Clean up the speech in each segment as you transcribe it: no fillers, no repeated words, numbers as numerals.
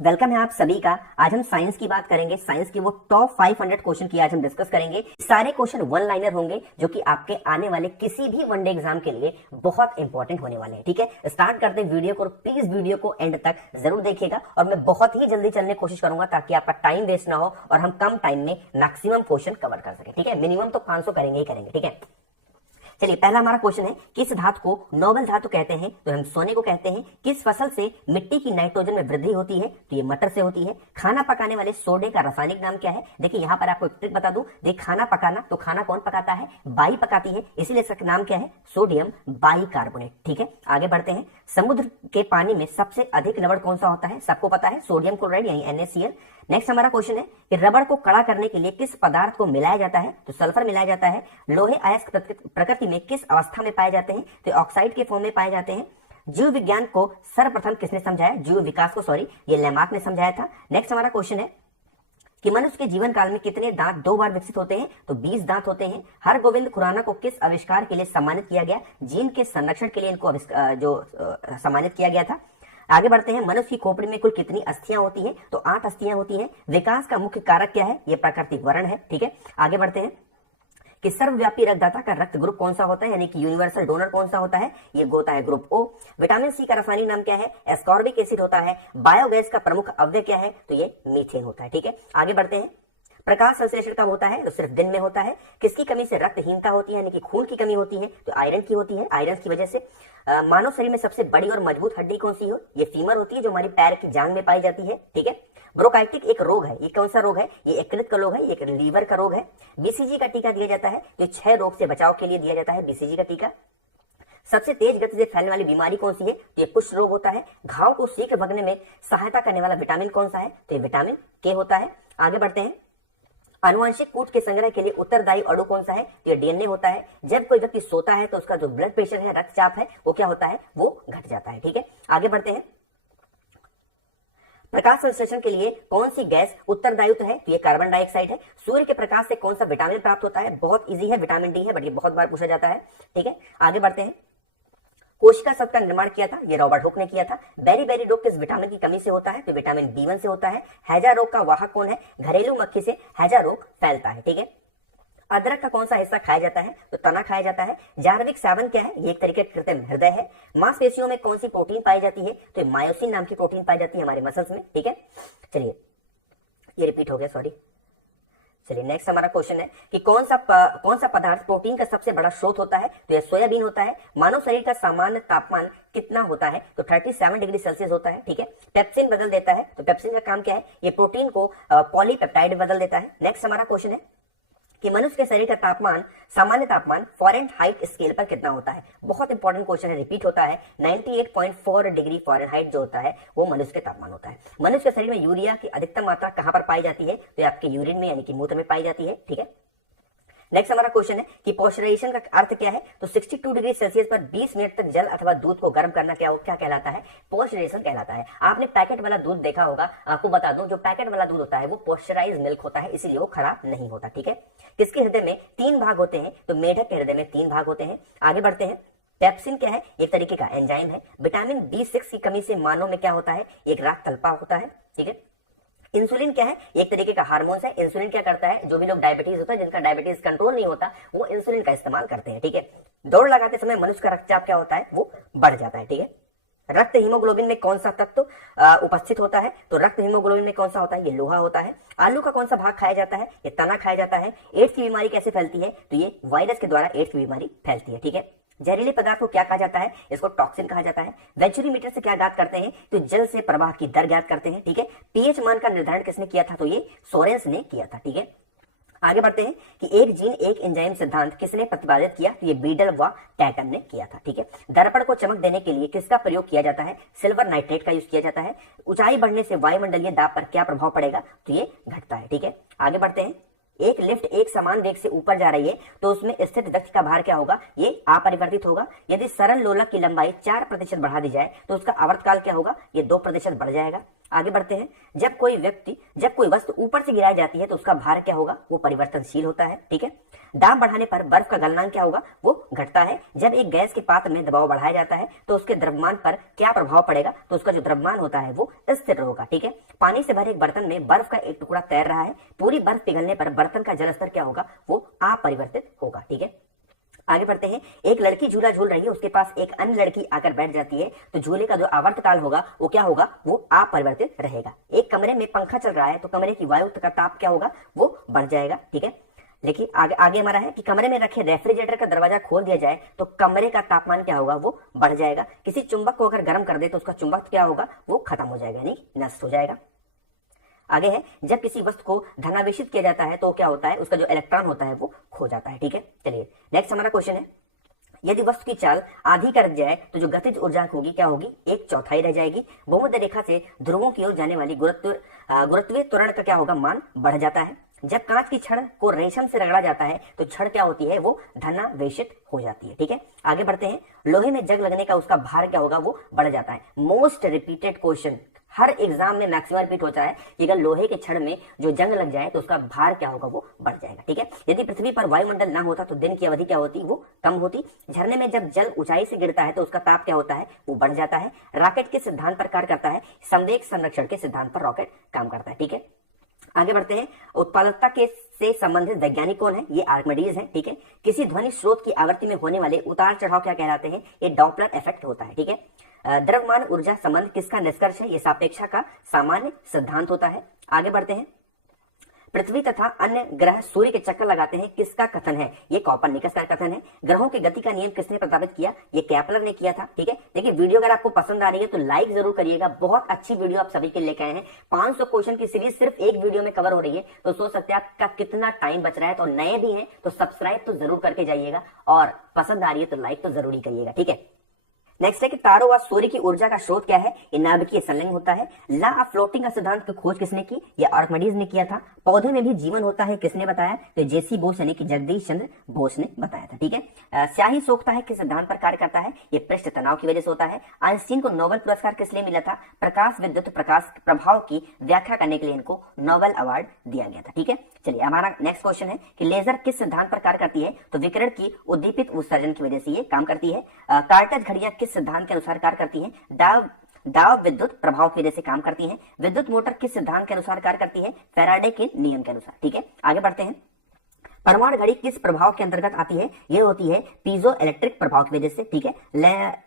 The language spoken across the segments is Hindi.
वेलकम है आप सभी का। आज हम साइंस की बात करेंगे। साइंस की वो टॉप 500 क्वेश्चन की आज हम डिस्कस करेंगे। सारे क्वेश्चन वन लाइनर होंगे जो कि आपके आने वाले किसी भी वनडे एग्जाम के लिए बहुत इंपॉर्टेंट होने वाले हैं। ठीक है, स्टार्ट करते हैं वीडियो को और प्लीज वीडियो को एंड तक जरूर देखिएगा और मैं बहुत ही जल्दी चलने की कोशिश करूंगा ताकि आपका टाइम वेस्ट ना हो और हम कम टाइम में मैक्सिमम क्वेश्चन कवर कर सके। ठीक है, मिनिमम तो 500 करेंगे ही करेंगे। ठीक है, चलिए पहला हमारा क्वेश्चन है, किस धातु को नोबल धातु कहते हैं? तो हम सोने को कहते हैं। किस फसल से मिट्टी की नाइट्रोजन में वृद्धि होती है? तो ये मटर से होती है। खाना पकाने वाले सोडे का रासायनिक नाम क्या है? देखिए यहाँ पर आपको एक ट्रिक बता दूं। देखिए खाना पकाना, तो खाना कौन पकाता है? बाई पकाती है, इसीलिए इसका नाम क्या है? Sodium bicarbonate. ठीक है, आगे बढ़ते हैं। समुद्र के पानी में सबसे अधिक लवण कौन सा होता है? सबको पता है, सोडियम क्लोराइड यानी NaCl। नेक्स्ट हमारा क्वेश्चन है कि रबड़ को कड़ा करने के लिए किस पदार्थ को मिलाया जाता है? तो सल्फर मिलाया जाता है। लोहे अयस्क प्रकृति में किस अवस्था में पाए जाते हैं? तो ऑक्साइड के फॉर्म में पाए जाते हैं। जीव विज्ञान को सर्वप्रथम किसने समझाया? जीव विकास को सॉरी ये लेमार्क ने समझाया था। नेक्स्ट हमारा क्वेश्चन है कि मनुष्य के जीवन काल में कितने दांत 2 बार विकसित होते हैं? तो 20 दांत होते हैं। हरगोविंद खुराना को किस आविष्कार के लिए सम्मानित किया गया? जीन के संरक्षण के लिए इनको सम्मानित किया गया था। आगे बढ़ते हैं। मनुष्य की खोपड़ी में कुल कितनी अस्थियां होती हैं? तो 8 अस्थियां होती हैं। विकास का मुख्य कारक क्या है? ये प्राकृतिक वर्ण है। ठीक है, आगे बढ़ते हैं कि सर्वव्यापी रक्तदाता का रक्त ग्रुप कौन सा होता है, यानी कि यूनिवर्सल डोनर कौन सा होता है? ये होता है ग्रुप O। विटामिन सी का रासायनिक नाम क्या है? एस्कॉर्बिक एसिड होता है। बायोगैस का प्रमुख अवयव क्या है? तो ये मीथेन होता है। ठीक है, आगे बढ़ते हैं। प्रकाश संश्लेषण कब होता है? तो सिर्फ दिन में होता है। किसकी कमी से रक्तहीनता होती है, यानी कि खून की कमी होती है? तो आयरन की होती है। आयरन की वजह से मानव शरीर में सबसे बड़ी और मजबूत हड्डी कौन सी हो? ये फीमर होती है, जो हमारी पैर की जांग में पाई जाती है। ठीक है, ब्रोंकाइटिक एक रोग है। ये कौन सा रोग है? ये यकृत का रोग है, ये लीवर का रोग है। BCG का टीका दिया जाता है, जो 6 रोग से बचाव के लिए दिया जाता है BCG का टीका। सबसे तेज गति से फैलने वाली बीमारी कौन सी है? तो ये कुष्ठ रोग होता है। घाव को शीघ्र भगने में सहायता करने वाला विटामिन कौन सा है? तो ये विटामिन K होता है। आगे बढ़ते हैं। आनुवंशिक कूट के संग्रह के लिए उत्तरदायी अणु कौन सा है? तो ये DNA होता है। जब कोई व्यक्ति सोता है तो उसका जो ब्लड प्रेशर है, रक्तचाप है, वो क्या होता है? वो घट जाता है। ठीक है, आगे बढ़ते हैं। प्रकाश संश्लेषण के लिए कौन सी गैस उत्तरदायित्व है? तो ये कार्बन डाइऑक्साइड है। सूर्य के प्रकाश से कौन सा विटामिन प्राप्त होता है? बहुत इजी है, विटामिन D है, बट ये बहुत बार पूछा जाता है। ठीक है, आगे बढ़ते हैं। कोशिका शब्द का निर्माण किया था, ये रॉबर्ट हुक ने किया था। बेरी रोग किस विटामिन की कमी से होता है? तो विटामिन B1 से होता है। हैजा रोग का वाहक कौन है? घरेलू मक्खी से हैजा रोग फैलता है। ठीक है, अदरक का कौन सा हिस्सा खाया जाता है? तो तना खाया जाता है। जार्विक 7 क्या है? ये एक तरीके का कृत्रिम हृदय है। मांसपेशियों में कौन सी प्रोटीन पाई जाती है? तो मायोसिन नाम की प्रोटीन पाई जाती है हमारे मसल्स में। ठीक है, चलिए ये रिपीट हो गया, सॉरी। चलिए नेक्स्ट हमारा क्वेश्चन है कि कौन सा पदार्थ प्रोटीन का सबसे बड़ा स्रोत होता है? तो यह सोयाबीन होता है। मानव शरीर का सामान्य तापमान कितना होता है? तो 37 डिग्री सेल्सियस होता है। ठीक है, पेप्सिन बदल देता है। तो पेप्सिन का काम क्या है? ये प्रोटीन को पॉलीपेप्टाइड बदल देता है। नेक्स्ट हमारा क्वेश्चन है कि मनुष्य के शरीर का तापमान, सामान्य तापमान फ़ारेनहाइट स्केल पर कितना होता है? बहुत इंपॉर्टेंट क्वेश्चन है, रिपीट होता है। 98.4 डिग्री फ़ारेनहाइट जो होता है वो मनुष्य के तापमान होता है। मनुष्य के शरीर में यूरिया की अधिकतम मात्रा कहां पर पाई जाती है? तो आपके यूरिन में, यानी कि मूत्र में पाई जाती है। ठीक है, नेक्स्ट हमारा क्वेश्चन है कि पॉस्चराइजेशन का अर्थ क्या है? तो 62 डिग्री सेल्सियस पर 20 मिनट तक जल अथवा दूध को गर्म करना क्या कहलाता है? पॉस्चराइजेशन कहलाता है। आपने पैकेट वाला दूध देखा होगा, आपको बता दूं, जो पैकेट वाला दूध होता है वो पॉस्चराइज मिल्क होता है, इसीलिए वो खराब नहीं होता। ठीक है, किसके हृदय में 3 भाग होते हैं? तो मेढक के हृदय में 3 भाग होते हैं। आगे बढ़ते हैं। पेप्सिन क्या है? एक तरीके का एंजाइम है। विटामिन B6 की कमी से मानव में क्या होता है? एक रात तलपा होता है। ठीक है, इंसुलिन क्या है? एक तरीके का हार्मोन है। इंसुलिन क्या करता है? जो भी लोग डायबिटीज होता है, जिनका डायबिटीज कंट्रोल नहीं होता, वो इंसुलिन का इस्तेमाल करते हैं। ठीक है, दौड़ लगाते समय मनुष्य का रक्तचाप क्या होता है? वो बढ़ जाता है। ठीक है, रक्त हीमोग्लोबिन में कौन सा तत्व उपस्थित होता है? तो रक्त हीमोग्लोबिन में कौन सा होता है? ये लोहा होता है। आलू का कौन सा भाग खाया जाता है? ये तना खाया जाता है। एड्स की बीमारी कैसे फैलती है? तो ये वायरस के द्वारा एड्स की बीमारी फैलती है। ठीक है, जहरीले पदार्थ को क्या कहा जाता है? इसको टॉक्सिन कहा जाता है। वेंचुरीमीटर से क्या ज्ञात करते हैं? तो जल से प्रवाह की दर ज्ञात करते हैं। ठीक है, पीएच मान का निर्धारण किसने किया था? तो ये सोरेंस ने किया था। ठीक है, आगे बढ़ते हैं कि एक जीन एक एंजाइम सिद्धांत किसने प्रतिपादित किया? तो ये बीडल व टैटम ने किया था। ठीक है, दर्पण को चमक देने के लिए किसका प्रयोग किया जाता है? सिल्वर नाइट्रेट का यूज किया जाता है। ऊंचाई बढ़ने से वायुमंडलीय दाब पर क्या प्रभाव पड़ेगा? तो ये घटता है। ठीक है, आगे बढ़ते हैं। एक लिफ्ट एक समान वेग से ऊपर जा रही है तो उसमें स्थित व्यक्ति का भार क्या होगा? ये अपरिवर्तित होगा। यदि सरल लोलक की लंबाई 4% बढ़ा दी जाए तो उसका आवर्तकाल क्या होगा? ये 2% बढ़ जाएगा। आगे बढ़ते हैं, जब कोई वस्तु ऊपर से गिराई जाती है तो उसका भार क्या होगा, वो परिवर्तनशील होता है। ठीक है, दाब बढ़ाने पर बर्फ का गलनांक क्या होगा, वो घटता है। जब एक गैस के पात्र में दबाव बढ़ाया जाता है तो उसके द्रव्यमान पर क्या प्रभाव पड़ेगा, तो उसका जो द्रव्यमान होता है वो स्थिर होगा। ठीक है, पानी से भरे एक बर्तन में बर्फ का एक टुकड़ा तैर रहा है, पूरी बर्फ पिघलने पर बर्तन का जल स्तर क्या होगा, वो अपरिवर्तित होगा। ठीक है, आगे बढ़ते हैं, एक लड़की झूला झूल रही है, उसके पास एक अन्य लड़की आकर बैठ जाती है तो झूले का जो आवर्तकाल होगा वो क्या होगा, वो अपरिवर्तित रहेगा। एक कमरे में पंखा चल रहा है तो कमरे की वायु का ताप क्या होगा, वो बढ़ जाएगा। ठीक है, देखिए आगे हमारा है कि कमरे में रखे रेफ्रिजरेटर का दरवाजा खोल दिया जाए तो कमरे का तापमान क्या होगा, वो बढ़ जाएगा। किसी चुंबक को अगर गर्म कर दे तो उसका चुंबक क्या होगा, वो खत्म हो जाएगा, यानी नष्ट हो जाएगा। आगे है, जब किसी वस्तु को धनावेशित किया जाता है तो क्या होता है, उसका जो इलेक्ट्रॉन होता है वो खो जाता है। ठीक है, चलिए नेक्स्ट हमारा क्वेश्चन है, यदि वस्तु की चाल आधी कर जाए तो जो गतिज ऊर्जा होगी क्या होगी, 1/4 रह जाएगी। भूमध्य रेखा से ध्रुवों की ओर जाने वाली गुरुत्वीय त्वरण का क्या होगा, मान बढ़ जाता है। जब कांच की छड़ को रेशम से रगड़ा जाता है तो छड़ क्या होती है, वो धनावेशित हो जाती है। ठीक है, आगे बढ़ते हैं, लोहे में जंग लगने का उसका भार क्या होगा, वो बढ़ जाता है। मोस्ट रिपीटेड क्वेश्चन, हर एग्जाम में मैक्सिमम रिपीट होता है कि अगर लोहे के छड़ में जो जंग लग जाए तो उसका भार क्या होगा, वो बढ़ जाएगा। ठीक है, यदि पृथ्वी पर वायुमंडल ना होता तो दिन की अवधि क्या होती, वो कम होती। झरने में जब जल ऊंचाई से गिरता है तो उसका ताप क्या होता है, वो बढ़ जाता है। रॉकेट के सिद्धांत पर कार्य करता है, संवेग संरक्षण के सिद्धांत पर रॉकेट काम करता है। ठीक है, आगे बढ़ते हैं, उत्पादकता के से संबंधित वैज्ञानिक कौन है, ये आर्किमिडीज है। ठीक है, किसी ध्वनि स्रोत की आवृत्ति में होने वाले उतार चढ़ाव क्या कहलाते हैं, ये डॉपलर इफेक्ट होता है। ठीक है, द्रव्यमान ऊर्जा संबंध किसका निष्कर्ष है, ये सापेक्षा का सामान्य सिद्धांत होता है। आगे बढ़ते हैं, पृथ्वी तथा अन्य ग्रह सूर्य के चक्कर लगाते हैं, किसका कथन है, ये कॉपरनिकस का कथन है। ग्रहों की गति का नियम किसने प्रस्तावित किया, ये केपलर ने किया था। ठीक है, देखिए वीडियो अगर आपको पसंद आ रही है तो लाइक जरूर करिएगा, बहुत अच्छी वीडियो आप सभी के लेके आए हैं। 500 क्वेश्चन की सीरीज सिर्फ एक वीडियो में कवर हो रही है, तो सोच सकते हैं आपका कितना टाइम बच रहा है। तो नए भी हैं तो सब्सक्राइब तो जरूर करके जाइएगा और पसंद आ रही है तो लाइक तो जरूरी करिएगा। ठीक है, नेक्स्ट है कि तारों व सूर्य की ऊर्जा का स्रोत क्या है, ये नाभिकीय संलग्न होता है। लॉ ऑफ फ्लोटिंग का सिद्धांत की खोज किसने की, ये आर्किमिडीज ने किया था। पौधे में भी जीवन होता है, किसने बताया, तो जेसी बोस यानी कि जगदीश चंद्र बोस ने बताया था। ठीक है, स्याही सोखता है किस सिद्धांत पर कार्य करता है, ये पृष्ठ तनाव की वजह से होता है। आइंस्टीन को नोबेल पुरस्कार किस लिए मिला था, प्रकाश विद्युत प्रकाश प्रभाव की व्याख्या करने के लिए इनको नोबेल अवार्ड दिया गया था। ठीक है, चलिए हमारा नेक्स्ट क्वेश्चन है कि लेजर किस सिद्धांत पर कार्य करती है, तो विकिरण की उद्दीपित उत्सर्जन की वजह से ये काम करती है। कार्टेज घड़ियां किस सिद्धांत के अनुसार कार्य करती हैं, दाब विद्युत प्रभाव की वजह से काम करती हैं। विद्युत मोटर किस सिद्धांत के अनुसार कार्य करती है, फैराडे के नियम के अनुसार। ठीक है, आगे बढ़ते हैं, परमाणु घड़ी किस प्रभाव के अंतर्गत आती है, ये होती है पीजो इलेक्ट्रिक प्रभाव की वजह से। ठीक है,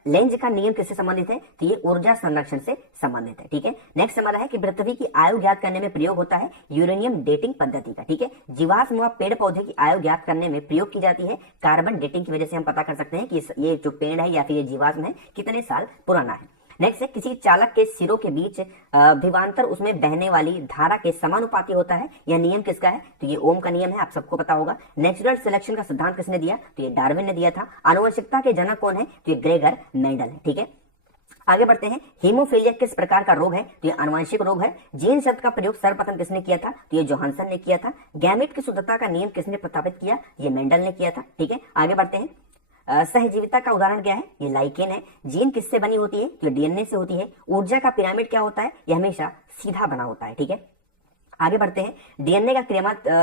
लेंज का नियम किससे संबंधित है, तो ये ऊर्जा संरक्षण से संबंधित है। ठीक है, नेक्स्ट हमारा है कि पृथ्वी की आयु ज्ञात करने में प्रयोग होता है यूरेनियम डेटिंग पद्धति का। ठीक है, जीवाश्म व पेड़ पौधे की आयु ज्ञात करने में प्रयोग की जाती है कार्बन डेटिंग की वजह से हम पता कर सकते हैं कि ये जो पेड़ है या फिर ये जीवाश्म है कितने साल पुराना है। नेक्स्ट है, किसी चालक के सिरों के बीच विभवांतर उसमें बहने वाली धारा के समानुपाती होता है, यह नियम किसका है, तो ये ओम का नियम है, आप सबको पता होगा। नेचुरल सिलेक्शन का सिद्धांत किसने दिया, तो ये डार्विन ने दिया था। आनुवंशिकता के जनक कौन है, तो ये ग्रेगर मेंडल है। ठीक है, आगे बढ़ते हैं, हीमोफीलिया किस प्रकार का रोग है, तो ये आनुवंशिक रोग है। जीन शब्द का प्रयोग सर्वप्रथम किसने किया था, तो ये जोहानसन ने किया था। गैमेट की शुद्धता का नियम किसने प्रस्तावित किया, ये मेंडल ने किया था। ठीक है, आगे बढ़ते हैं, सहजीविता का उदाहरण क्या है, ये लाइकेन है। जीन किससे बनी होती है, तो ये डीएनए से होती है। ऊर्जा का पिरामिड क्या होता है, ये हमेशा सीधा बना होता है। ठीक है, आगे बढ़ते हैं, डीएनए का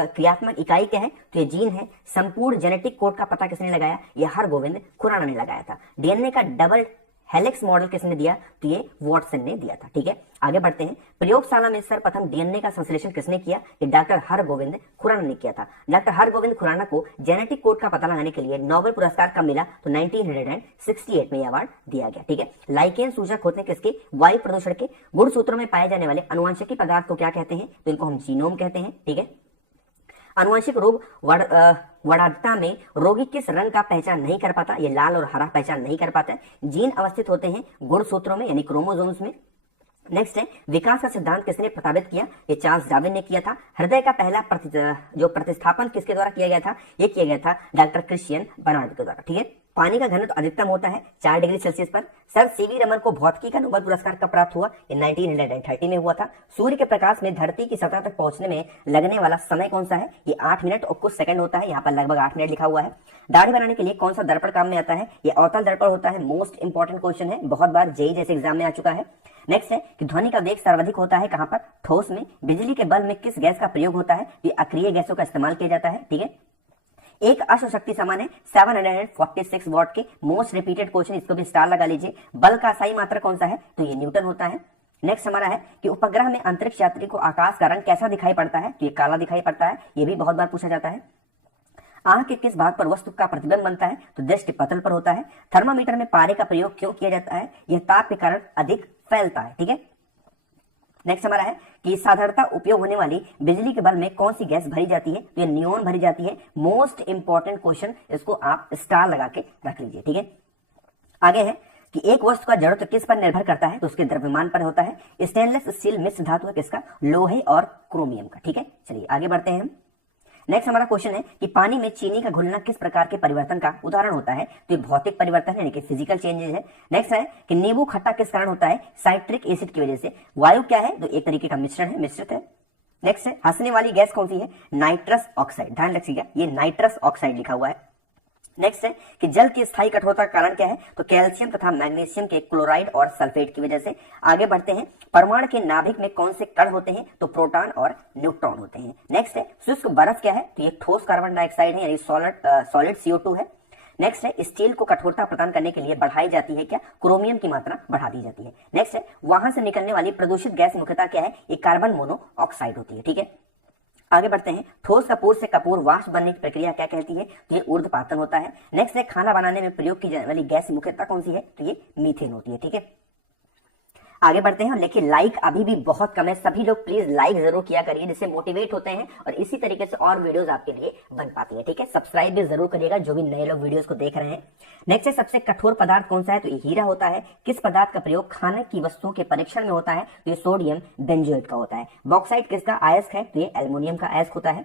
क्रियात्मक इकाई क्या है, तो ये जीन है। संपूर्ण जेनेटिक कोड का पता किसने लगाया, ये हरगोविंद खुराना ने लगाया था। डीएनए का डबल हेलिक्स मॉडल किसने दिया, तो ये वॉटसन ने दिया था। ठीक है, आगे बढ़ते हैं, प्रयोगशाला में सर्वप्रथम डीएनए का संश्लेषण किसने किया, ये डॉक्टर हरगोविंद खुराना ने किया था। डॉक्टर हरगोविंद खुराना को जेनेटिक कोड का पता लगाने के लिए नोबेल पुरस्कार कब मिला, तो 1968 में यह अवार्ड दिया गया। ठीक है, लाइकेन सूचक होते हैं किसके, वायु प्रदूषण के। गुणसूत्रों में पाए जाने वाले अनुवांशिकी पदार्थ को क्या कहते हैं, तो इनको हम जीनोम कहते हैं। ठीक है, आनुवंशिक रोग वड़ाता में रोगी किस रंग का पहचान नहीं कर पाता, ये लाल और हरा पहचान नहीं कर पाता है। जीन अवस्थित होते हैं गुणसूत्रों में यानी क्रोमोसोम्स में। नेक्स्ट है, विकास का सिद्धांत किसने प्रस्तावित किया, ये चार्ल्स डार्विन ने किया था। हृदय का पहला जो प्रतिस्थापन किसके द्वारा किया गया था, ये किया गया था डॉक्टर क्रिश्चियन बर्नार्ड के द्वारा। ठीक है, पानी का घनत्व अधिकतम होता है 4 डिग्री सेल्सियस पर। सर सीवी रमन को भौतिकी का नोबेल पुरस्कार कब प्राप्त हुआ? ये 1930 में हुआ था। सूर्य के प्रकाश में धरती की सतह तक पहुंचने में लगने वाला समय कौन सा है? ये 8 मिनट और कुछ सेकंड होता है, यहाँ पर लगभग 8 मिनट लिखा हुआ है। दाढ़ी बनाने के लिए कौन सा दर्पण काम में आता है? ये अवतल दर्पण होता है। मोस्ट इंपॉर्टेंट क्वेश्चन है, बहुत बार जेई जैसे एग्जाम में आ चुका है। नेक्स्ट है कि ध्वनि का वेग सर्वाधिक होता है कहां पर? ठोस में। बिजली के बल्ब में किस गैस का प्रयोग होता है? ये अक्रिय गैसों का इस्तेमाल किया जाता है, ठीक है। एक अश्व शक्ति समान है 746 वॉट के। मोस्ट रिपीटेड क्वेश्चन, इसको भी स्टार लगा लीजिए। बल का सही मात्रा कौन सा है? तो ये न्यूटन होता है। नेक्स्ट हमारा है कि उपग्रह में अंतरिक्ष यात्री को आकाश का रंग कैसा दिखाई पड़ता है? तो ये काला दिखाई पड़ता है, ये भी बहुत बार पूछा जाता है। आंख के किस भाग पर वस्तु का प्रतिबिंब बनता है? तो दृष्टि पटल पर होता है। थर्मामीटर में पारे का प्रयोग क्यों किया जाता है? यह ताप के कारण अधिक फैलता है, ठीक है। नेक्स्ट हमारा है कि साधारणतः उपयोग होने वाली बिजली के बल्ब में कौन सी गैस भरी जाती है? तो ये नियोन भरी जाती है। मोस्ट इंपॉर्टेंट क्वेश्चन, इसको आप स्टार लगा के रख लीजिए, ठीक है। आगे है कि एक वस्तु का जड़त्व किस पर निर्भर करता है? तो उसके द्रव्यमान पर होता है। स्टेनलेस स्टील मिश्र धातु है किसका? लोहे और क्रोमियम का, ठीक है। चलिए आगे बढ़ते हैं हम। नेक्स्ट हमारा क्वेश्चन है कि पानी में चीनी का घुलना किस प्रकार के परिवर्तन का उदाहरण होता है? तो ये भौतिक परिवर्तन है, यानी कि फिजिकल चेंजेस है। नेक्स्ट है कि नींबू खट्टा किस कारण होता है? साइट्रिक एसिड की वजह से। वायु क्या है? तो एक तरीके का मिश्रण है, मिश्रित है। नेक्स्ट है हंसने वाली गैस कौन सी है? नाइट्रस ऑक्साइड, ध्यान रखिएगा, ये नाइट्रस ऑक्साइड लिखा हुआ है। नेक्स्ट है कि जल की स्थायी कठोरता का कारण क्या है? तो कैल्शियम तथा मैग्नीशियम के क्लोराइड और सल्फेट की वजह से। आगे बढ़ते हैं, परमाणु के नाभिक में कौन से कण होते हैं? तो प्रोटॉन और न्यूट्रॉन होते हैं। नेक्स्ट है शुष्क बर्फ क्या है? तो ये ठोस कार्बन डाइऑक्साइड है, यानी सॉलिड CO2 है। नेक्स्ट है स्टील को कठोरता प्रदान करने के लिए बढ़ाई जाती है क्या? क्रोमियम की मात्रा बढ़ा दी जाती है। नेक्स्ट है वहां से निकलने वाली प्रदूषित गैस मुख्यतः क्या है? ये कार्बन मोनोऑक्साइड होती है, ठीक है। आगे बढ़ते हैं, ठोस कपूर से कपूर वाष्प बनने की प्रक्रिया क्या कहती है? तो ये ऊर्ध्वपातन होता है। नेक्स्ट है खाना बनाने में प्रयोग की जाने वाली गैस मुख्यतः कौन सी है? तो ये मीथेन होती है, ठीक है। आगे बढ़ते हैं और देखिए लाइक अभी भी बहुत कम है, सभी लोग प्लीज लाइक जरूर किया करिए, जिससे मोटिवेट होते हैं और इसी तरीके से और वीडियोस आपके लिए बन पाती है, ठीक है। सब्सक्राइब भी जरूर करिएगा जो भी नए लोग वीडियोस को देख रहे हैं। नेक्स्ट है सबसे कठोर पदार्थ कौन सा है? तो ये हीरा होता है। किस पदार्थ का प्रयोग खाने की वस्तुओं के परीक्षण में होता है? तो ये सोडियम बेंजोएट का होता है। बॉक्साइट किसका अयस्क है? तो ये एल्युमिनियम का अयस्क होता है।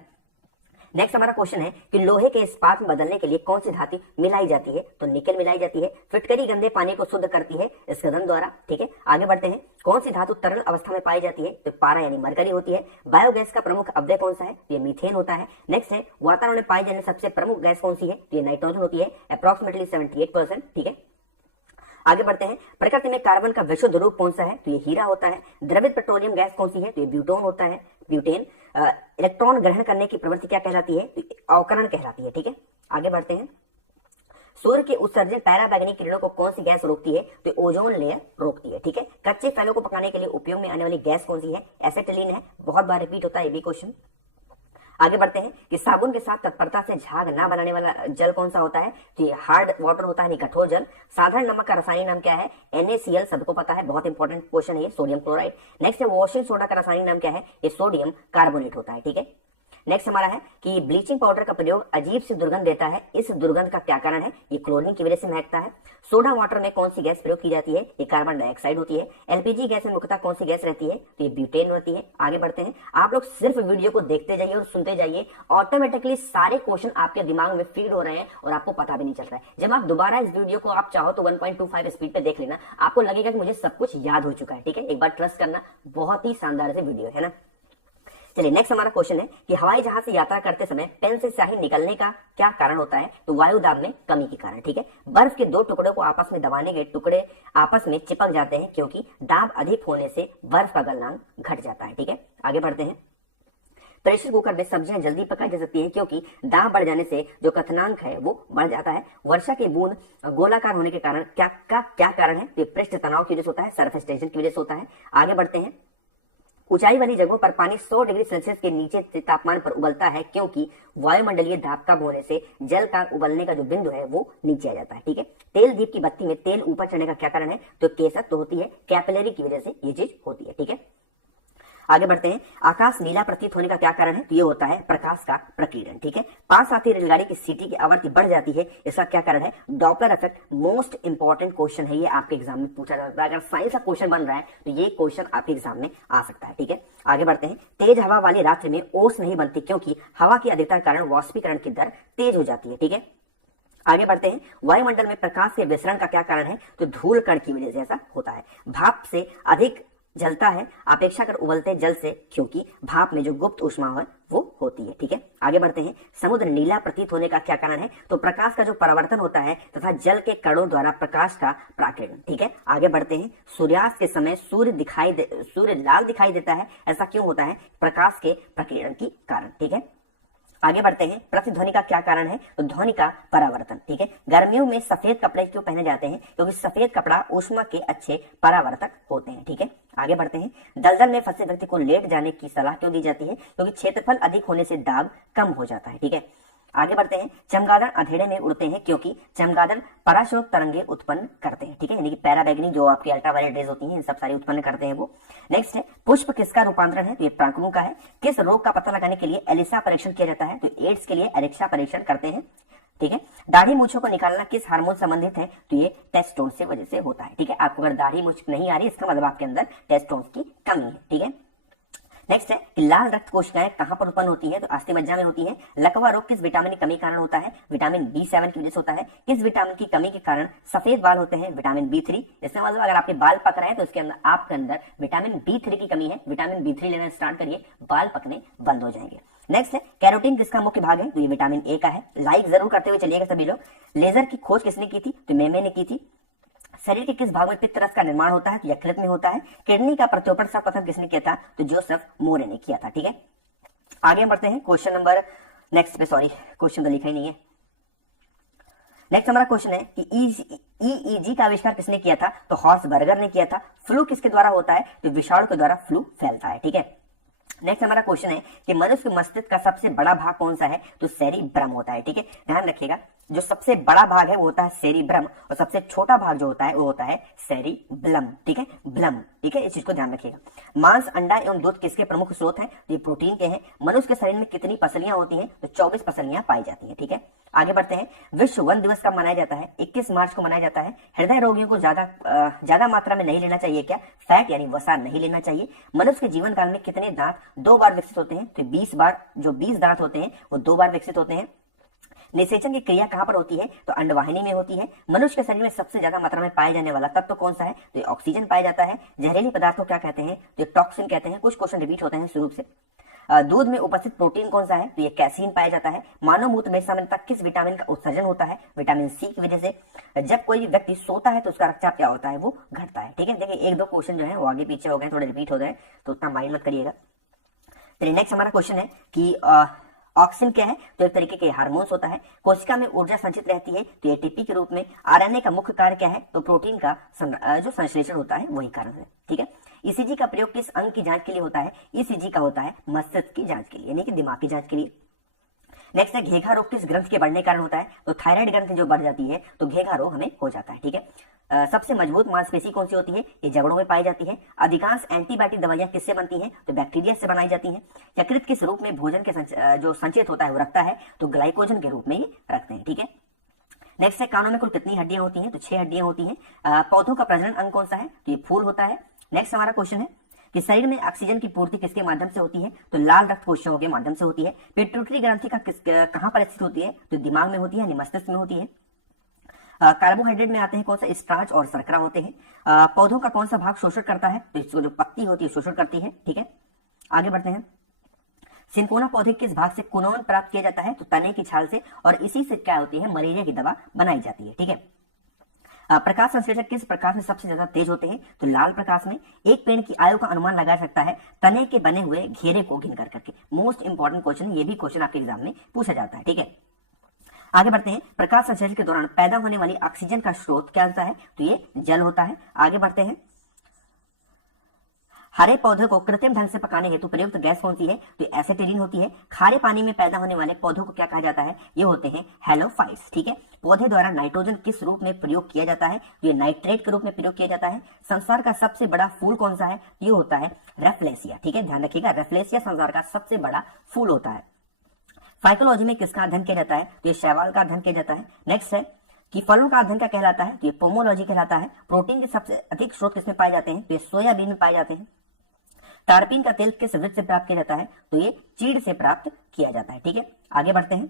नेक्स्ट हमारा क्वेश्चन है कि लोहे के इस्पात में बदलने के लिए कौन सी धातु मिलाई जाती है? तो निकल मिलाई जाती है। फिटकरी गंदे पानी को शुद्ध करती है स्खलन द्वारा, ठीक है। आगे बढ़ते हैं, कौन सी धातु तरल अवस्था में पाई जाती है? तो पारा यानी मरकरी होती है। बायोगैस का प्रमुख अवयव कौन सा है? तो ये मीथेन होता है। नेक्स्ट है वातावरण में पाई जाने सबसे प्रमुख गैस कौन सी है? तो ये नाइट्रोजन होती है, अप्रोक्सीमेटली 78%, ठीक है। आगे बढ़ते हैं, प्रकृति में कार्बन का विशुद्ध रूप कौन सा है? तो ये हीरा होता है। द्रवित पेट्रोलियम गैस कौन सी है? तो ये ब्यूटोन होता है, ब्यूटेन। इलेक्ट्रॉन ग्रहण करने की प्रवृत्ति क्या कहलाती है? तो अवकरण कहलाती है, ठीक है। आगे बढ़ते हैं, सूर्य के उत्सर्जन पराबैंगनी किरणों को कौन सी गैस रोकती है? तो ओजोन लेयर रोकती है, ठीक है। कच्चे फलों को पकाने के लिए उपयोग में आने वाली गैस कौन सी है? एसिटिलीन है, बहुत बार रिपीट होता है ये भी क्वेश्चन। आगे बढ़ते हैं कि साबुन के साथ तत्परता से झाग ना बनाने वाला जल कौन सा होता है? तो ये हार्ड वाटर होता है, नहीं कठोर जल। साधारण नमक का रासायनिक नाम क्या है? NaCl, सबको पता है, बहुत इंपॉर्टेंट क्वेश्चन है ये, सोडियम क्लोराइड। नेक्स्ट है वॉशिंग सोडा का रासायनिक नाम क्या है? ये सोडियम कार्बोनेट होता है, ठीक है। नेक्स्ट हमारा है कि ब्लीचिंग पाउडर का प्रयोग अजीब सी दुर्गंध देता है, इस दुर्गंध का क्या कारण है? ये क्लोरीन की वजह से महकता है। सोडा वाटर में कौन सी गैस प्रयोग की जाती है? ये कार्बन डाइऑक्साइड होती है। LPG गैस में मुख्यतः कौन सी गैस रहती है? तो ये ब्यूटेन होती है। आगे बढ़ते हैं, आप लोग सिर्फ वीडियो को देखते जाइए और सुनते जाइए, ऑटोमेटिकली सारे क्वेश्चन आपके दिमाग में फीड हो रहे हैं और आपको पता भी नहीं चल रहा है। जब आप दोबारा इस वीडियो को आप चाहो तो 1.25 स्पीड पे देख लेना, आपको लगेगा कि मुझे सब कुछ याद हो चुका है, ठीक है। एक बार ट्रस्ट करना, बहुत ही शानदार से वीडियो है ना। चलिए नेक्स्ट हमारा क्वेश्चन है कि हवाई जहाज से यात्रा करते समय पेन से स्याही निकलने का क्या कारण होता है? तो वायु दाब में कमी के कारण, ठीक है। बर्फ के दो टुकड़ों को आपस में दबाने के टुकड़े आपस में चिपक जाते हैं क्योंकि दाब अधिक होने से बर्फ का गलनांक घट जाता है, ठीक है। आगे बढ़ते हैं, प्रेशर कुकर में सब्जियां जल्दी पकाई जा सकती है क्योंकि दाब बढ़ जाने से जो क्वथनांक है वो बढ़ जाता है। वर्षा की बूंद गोलाकार होने के कारण क्या कारण है? तो पृष्ठ तनाव की वजह से होता है, सरफेस टेंशन की वजह से होता है। आगे बढ़ते हैं, ऊंचाई वाली जगहों पर पानी 100 डिग्री सेल्सियस के नीचे तापमान पर उबलता है क्योंकि वायुमंडलीय दाब कम होने से जल का उबलने का जो बिंदु है वो नीचे आ जाता है, ठीक है। तेल दीप की बत्ती में तेल ऊपर चढ़ने का क्या कारण है? तो केसत्व होती है, कैपिलरी की वजह से ये चीज होती है, ठीक है। आगे बढ़ते हैं, आकाश नीला प्रतीत होने का क्या कारण है? तो ये होता है प्रकाश का प्रकीर्णन, ठीक है। पास आती रेलगाड़ी की सीटी की आवृत्ति बढ़ जाती है, इसका क्या कारण है? Doppler effect. Most important question है ये, आपके एग्जाम में पूछा जाता है। अगर साइंस का क्वेश्चन बन रहा है तो ये क्वेश्चन आपके एग्जाम में आ सकता है, ठीक है। आगे बढ़ते हैं, तेज हवा वाली रात्रि में ओस नहीं बनती क्योंकि हवा की अधिकता के कारण वाष्पीकरण की दर तेज हो जाती है, ठीक है। आगे बढ़ते हैं, वायुमंडल में प्रकाश के विसरण का क्या कारण है? तो धूल कण की वजह से ऐसा होता है। भाप से अधिक जलता है अपेक्षाकृत उबलते जल से, क्योंकि भाप में जो गुप्त ऊष्मा है वो होती है। ठीक है, आगे बढ़ते हैं, समुद्र नीला प्रतीत होने का क्या कारण है? तो प्रकाश का जो परावर्तन होता है तथा जल के कणों द्वारा प्रकाश का प्राकिरण। ठीक है, आगे बढ़ते हैं, सूर्यास्त के समय सूर्य लाल दिखाई देता है, ऐसा क्यों होता है? प्रकाश के प्रकीर्णन के कारण। ठीक है, आगे बढ़ते हैं, प्रतिध्वनि का क्या कारण है? तो ध्वनि का परावर्तन। ठीक है, गर्मियों में सफेद कपड़े क्यों पहने जाते हैं? क्योंकि सफेद कपड़ा ऊष्मा के अच्छे परावर्तक होते हैं। ठीक है, आगे बढ़ते हैं, दलदल में फंसे व्यक्ति को लेट जाने की सलाह क्यों दी जाती है? क्योंकि क्षेत्रफल अधिक होने से दाब कम हो जाता है। ठीक है, आगे बढ़ते हैं, चमगादड़ अंधेरे में उड़ते हैं क्योंकि चमगादड़ पराशोक तरंगे उत्पन्न करते हैं। ठीक है, यानी कि पैराबैगनी जो आपकी अल्ट्रावायलेट रेज होती हैं, इन सब सारी उत्पन्न करते हैं वो। नेक्स्ट है, पुष्प किसका रूपांतरण है? तो ये प्राकुओं का है। किस रोग का पता लगाने के लिए एलिसा परीक्षण किया जाता है? तो एड्स के लिए एलेक्सा परीक्षण करते हैं। ठीक है, दाढ़ी मूछों को निकालना किस हार्मोन संबंधित है? तो ये टेस्टोन से वजह से होता है। ठीक है, आपको अगर दाढ़ी मूछ नहीं आ रही, इसका मतलब आपके अंदर टेस्टोन की कमी है। ठीक है, नेक्स्ट है कि लाल रक्त कोशिकाएं कहां पर उत्पन्न होती है? तो अस्थिमज्जा में होती है। लकवा रोग किस विटामिन की कमी के कारण होता है? विटामिन B7 की वजह से होता है। किस विटामिन की कमी के कारण सफेद बाल होते हैं? Vitamin B3। इसका मतलब अगर आपके बाल पक रहे हैं तो इसके अंदर आपके अंदर विटामिन B3 की कमी है। विटामिन B3 लेना स्टार्ट करिए, बाल पकने बंद हो जाएंगे। नेक्स्ट है, कैरोटीन किसका मुख्य भाग है? तो ये विटामिन A का है। लाइक जरूर करते हुए चलिएगा सभी लोग। लेजर की खोज किसने की थी? तो मेमे ने की थी। शरीर के किस भाग में पित्त रस का निर्माण होता है? तो यकृत में होता है। किडनी का प्रत्योपण सर्वप्रथम किसने किया था? तो जोसेफ मोरे ने किया था। ठीक है, आगे बढ़ते हैं, क्वेश्चन नंबर नेक्स्ट पे, सॉरी क्वेश्चन तो लिखा ही नहीं है। नेक्स्ट हमारा क्वेश्चन है कि ईईजी का आविष्कार किसने किया था? तो हॉर्स बर्गर ने किया था। फ्लू किसके द्वारा होता है? तो विषाणु के द्वारा फ्लू फैलता है। ठीक है, नेक्स्ट हमारा क्वेश्चन है कि मनुष्य के मस्तिष्क का सबसे बड़ा भाग कौन सा है? तो सेरिब्रम होता है। ठीक है, ध्यान रखिएगा, जो सबसे बड़ा भाग है वो होता है सेरिब्रम और सबसे छोटा भाग जो होता है वो होता है सेरिब्लम। ठीक है, ब्लम। ठीक है, इस चीज को ध्यान रखिएगा। मांस, अंडा एवं दूध किसके प्रमुख स्रोत हैं? तो ये प्रोटीन के हैं। मनुष्य के शरीर में कितनी पसलियां होती हैं? तो 24 पसलियां पाई जाती हैं। ठीक है, आगे बढ़ते हैं, विश्व वन दिवस कब मनाया जाता है? 21 मार्च को मनाया जाता है। हृदय रोगियों को ज्यादा मात्रा में नहीं लेना चाहिए क्या? फैट यानी वसा नहीं लेना चाहिए। मनुष्य के जीवन काल में कितने दांत 2 बार विकसित होते हैं? तो 20 बार। जो 20 दांत होते हैं वो 2 बार विकसित होते हैं। निषेचन की क्रिया कहां पर होती है? तो अंडवाहिनी में होती है। मनुष्य के शरीर में सबसे ज्यादा मात्रा में पाए जाने वाला तत्व कौन सा है? तो ये ऑक्सीजन पाया जाता है। जहरीली पदार्थ को क्या कहते हैं? तो ये टॉक्सिन कहते हैं। कुछ क्वेश्चन रिपीट होते हैं शुरू से। दूध में उपस्थित प्रोटीन कौन सा है? तो ये कैसीन पाया जाता है। मानव मूत्र में सामान्यतः किस विटामिन का उत्सर्जन होता है? विटामिन सी की वजह से। जब कोई व्यक्ति सोता है तो उसका रक्तचाप क्या होता है? वो घटता है। ठीक है, देखिए एक दो क्वेश्चन जो है वो आगे पीछे हो गए, थोड़े रिपीट हो गए, तो उतना माइंड मत करिएगा। चलिए नेक्स्ट हमारा क्वेश्चन है कि ऑक्सीजन क्या है? तो एक तरीके के हार्मोन्स होता है। कोशिका में ऊर्जा संचित रहती है तो एटीपी के रूप में। आरएनए का मुख्य कार्य क्या है? तो प्रोटीन का जो संश्लेषण होता है वही कारण है। ठीक है, ईसीजी का प्रयोग किस अंग की जांच के लिए होता है? ईसीजी का होता है मस्तिष्क की जांच के लिए, यानी कि दिमाग की जांच के लिए। नेक्स्ट है, घेघा रोग किस ग्रंथ के बढ़ने के कारण होता है? तो थायराइड ग्रंथ जो बढ़ जाती है तो घेघा रोग हमें हो जाता है। ठीक है, सबसे मजबूत मांसपेशी कौन सी होती है? ये जबड़ों में पाई जाती है। अधिकांश एंटीबायोटिक दवाइयां किससे बनती हैं? तो बैक्टीरिया से बनाई जाती हैं। यकृत किस रूप में भोजन के जो संचित होता है वो रखता है? तो ग्लाइकोजन के रूप में ये रखते हैं। ठीक है, नेक्स्ट है, कानों में कुल कितनी हड्डियां होती हैं? तो 6 हड्डियां होती हैं। पौधों का प्रजनन अंग कौन सा है? तो ये फूल होता है। नेक्स्ट हमारा क्वेश्चन है कि शरीर में ऑक्सीजन की पूर्ति किसके माध्यम से होती है? तो लाल रक्त कोशिकाओं के माध्यम से होती है। पिट्यूटरी ग्रंथि का कहां पर स्थित होती है? तो दिमाग में होती है, यानी मस्तिष्क में होती है। कार्बोहाइड्रेट में आते हैं कौन सा? स्टार्च और शर्करा होते हैं। पौधों का कौन सा भाग शोषण करता है? तो इसको जो पत्ती होती है शोषण करती है। ठीक है, आगे बढ़ते हैं, सिंकोना पौधे किस भाग से कुनोन प्राप्त किया जाता है? तो तने की छाल से, और इसी से क्या होती है? मलेरिया की दवा बनाई जाती है। ठीक है, प्रकाश संश्लेषक किस प्रकाश में सबसे ज्यादा तेज होते हैं? तो लाल प्रकाश में। एक पेड़ की आयु का अनुमान लगा सकता है तने के बने हुए घेरे को गिन कर करके। मोस्ट इंपॉर्टेंट क्वेश्चन, ये भी क्वेश्चन आपके एग्जाम में पूछा जाता है। ठीक है, आगे बढ़ते हैं, प्रकाश संश्लेषण के दौरान पैदा होने वाली ऑक्सीजन का स्रोत क्या होता है? तो ये जल होता है। आगे बढ़ते हैं, हरे पौधे को कृत्रिम ढंग से पकाने हेतु प्रयुक्त गैस कौन सी है? तो एसिटिलीन होती है। खारे पानी में पैदा होने वाले पौधों को क्या कहा जाता है? ये होते हैं हेलोफाइट्स। ठीक है, पौधे द्वारा नाइट्रोजन किस रूप में प्रयोग किया जाता है? तो ये नाइट्रेट के रूप में प्रयोग किया जाता है। संसार का सबसे बड़ा फूल कौन सा है? ये होता है रेफ्लेसिया। ठीक है, ध्यान रखिएगा, रेफ्लेसिया संसार का सबसे बड़ा फूल होता है। फाइकोलॉजी में किसका अध्ययन किया जाता है? तो ये शैवाल का अध्ययन किया जाता है। नेक्स्ट है कि फलों का अध्ययन क्या कहलाता है? तो ये पोमोलॉजी कहलाता है। प्रोटीन के सबसे अधिक स्रोत किसमें पाए जाते हैं? तो ये सोयाबीन में पाए जाते हैं। टारपीन का तेल किस वृक्ष से प्राप्त किया जाता है? तो ये चीड़ से प्राप्त किया जाता है। ठीक है, आगे बढ़ते हैं,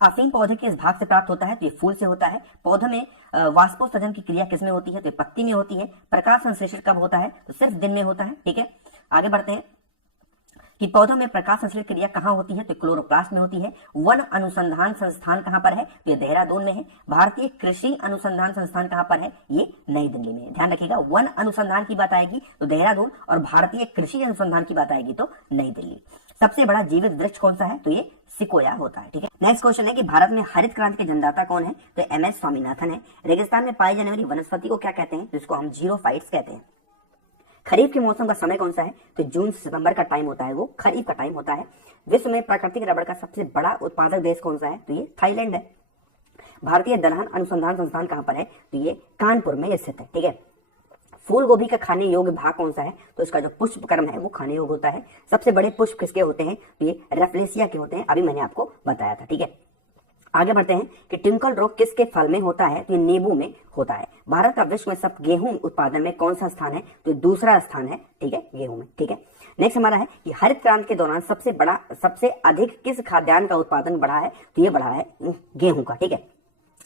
अफीम पौधे के इस भाग से प्राप्त होता है तो ये फूल से होता है। पौधों में वाष्पोत्सर्जन की क्रिया किसमें होती है तो ये पत्ती में होती है। प्रकाश संश्लेषण कब होता है तो सिर्फ दिन में होता है। ठीक है, आगे बढ़ते हैं कि पौधों में प्रकाश संश्लेषण क्रिया कहाँ होती है तो क्लोरोप्लास्ट में होती है। वन अनुसंधान संस्थान कहाँ पर है तो ये देहरादून में है। भारतीय कृषि अनुसंधान संस्थान कहाँ पर है, ये नई दिल्ली में है। ध्यान रखिएगा, वन अनुसंधान की बात आएगी तो देहरादून और भारतीय कृषि अनुसंधान की बात आएगी तो नई दिल्ली। सबसे बड़ा जीवित वृक्ष कौन सा है तो ये सिकोया होता है। ठीक है, नेक्स्ट क्वेश्चन है कि भारत में हरित क्रांति के जन्मदाता कौन है तो MS स्वामीनाथन है। रेगिस्तान में पाई जाने वाली वनस्पति को क्या कहते हैं, जिसको हम जीरोफाइट्स कहते हैं। खरीफ के मौसम का समय कौन सा है तो जून से सितंबर का टाइम होता है, वो खरीफ का टाइम होता है। विश्व में प्राकृतिक रबड़ का सबसे बड़ा उत्पादक देश कौन सा है तो ये थाईलैंड है। भारतीय दलहन अनुसंधान संस्थान कहां पर है तो ये कानपुर में स्थित है। ठीक है, फूल गोभी का खाने योग्य भाग कौन सा है तो इसका जो पुष्प कर्म है वो खाने योग्य होता है। सबसे बड़े पुष्प किसके होते हैं तो ये रेफ्लेसिया के होते हैं, अभी मैंने आपको बताया था। ठीक है, आगे बढ़ते हैं कि ट्विंकल रोग किसके फल में होता है तो ये नींबू में होता है। भारत का विश्व में सब गेहूं उत्पादन में कौन सा स्थान है तो दूसरा स्थान है। ठीक है, गेहूं में। ठीक है, नेक्स्ट हमारा है कि हरित क्रांति के दौरान सबसे अधिक किस खाद्यान्न का उत्पादन बढ़ा है तो ये बढ़ा है गेहूं का। ठीक है,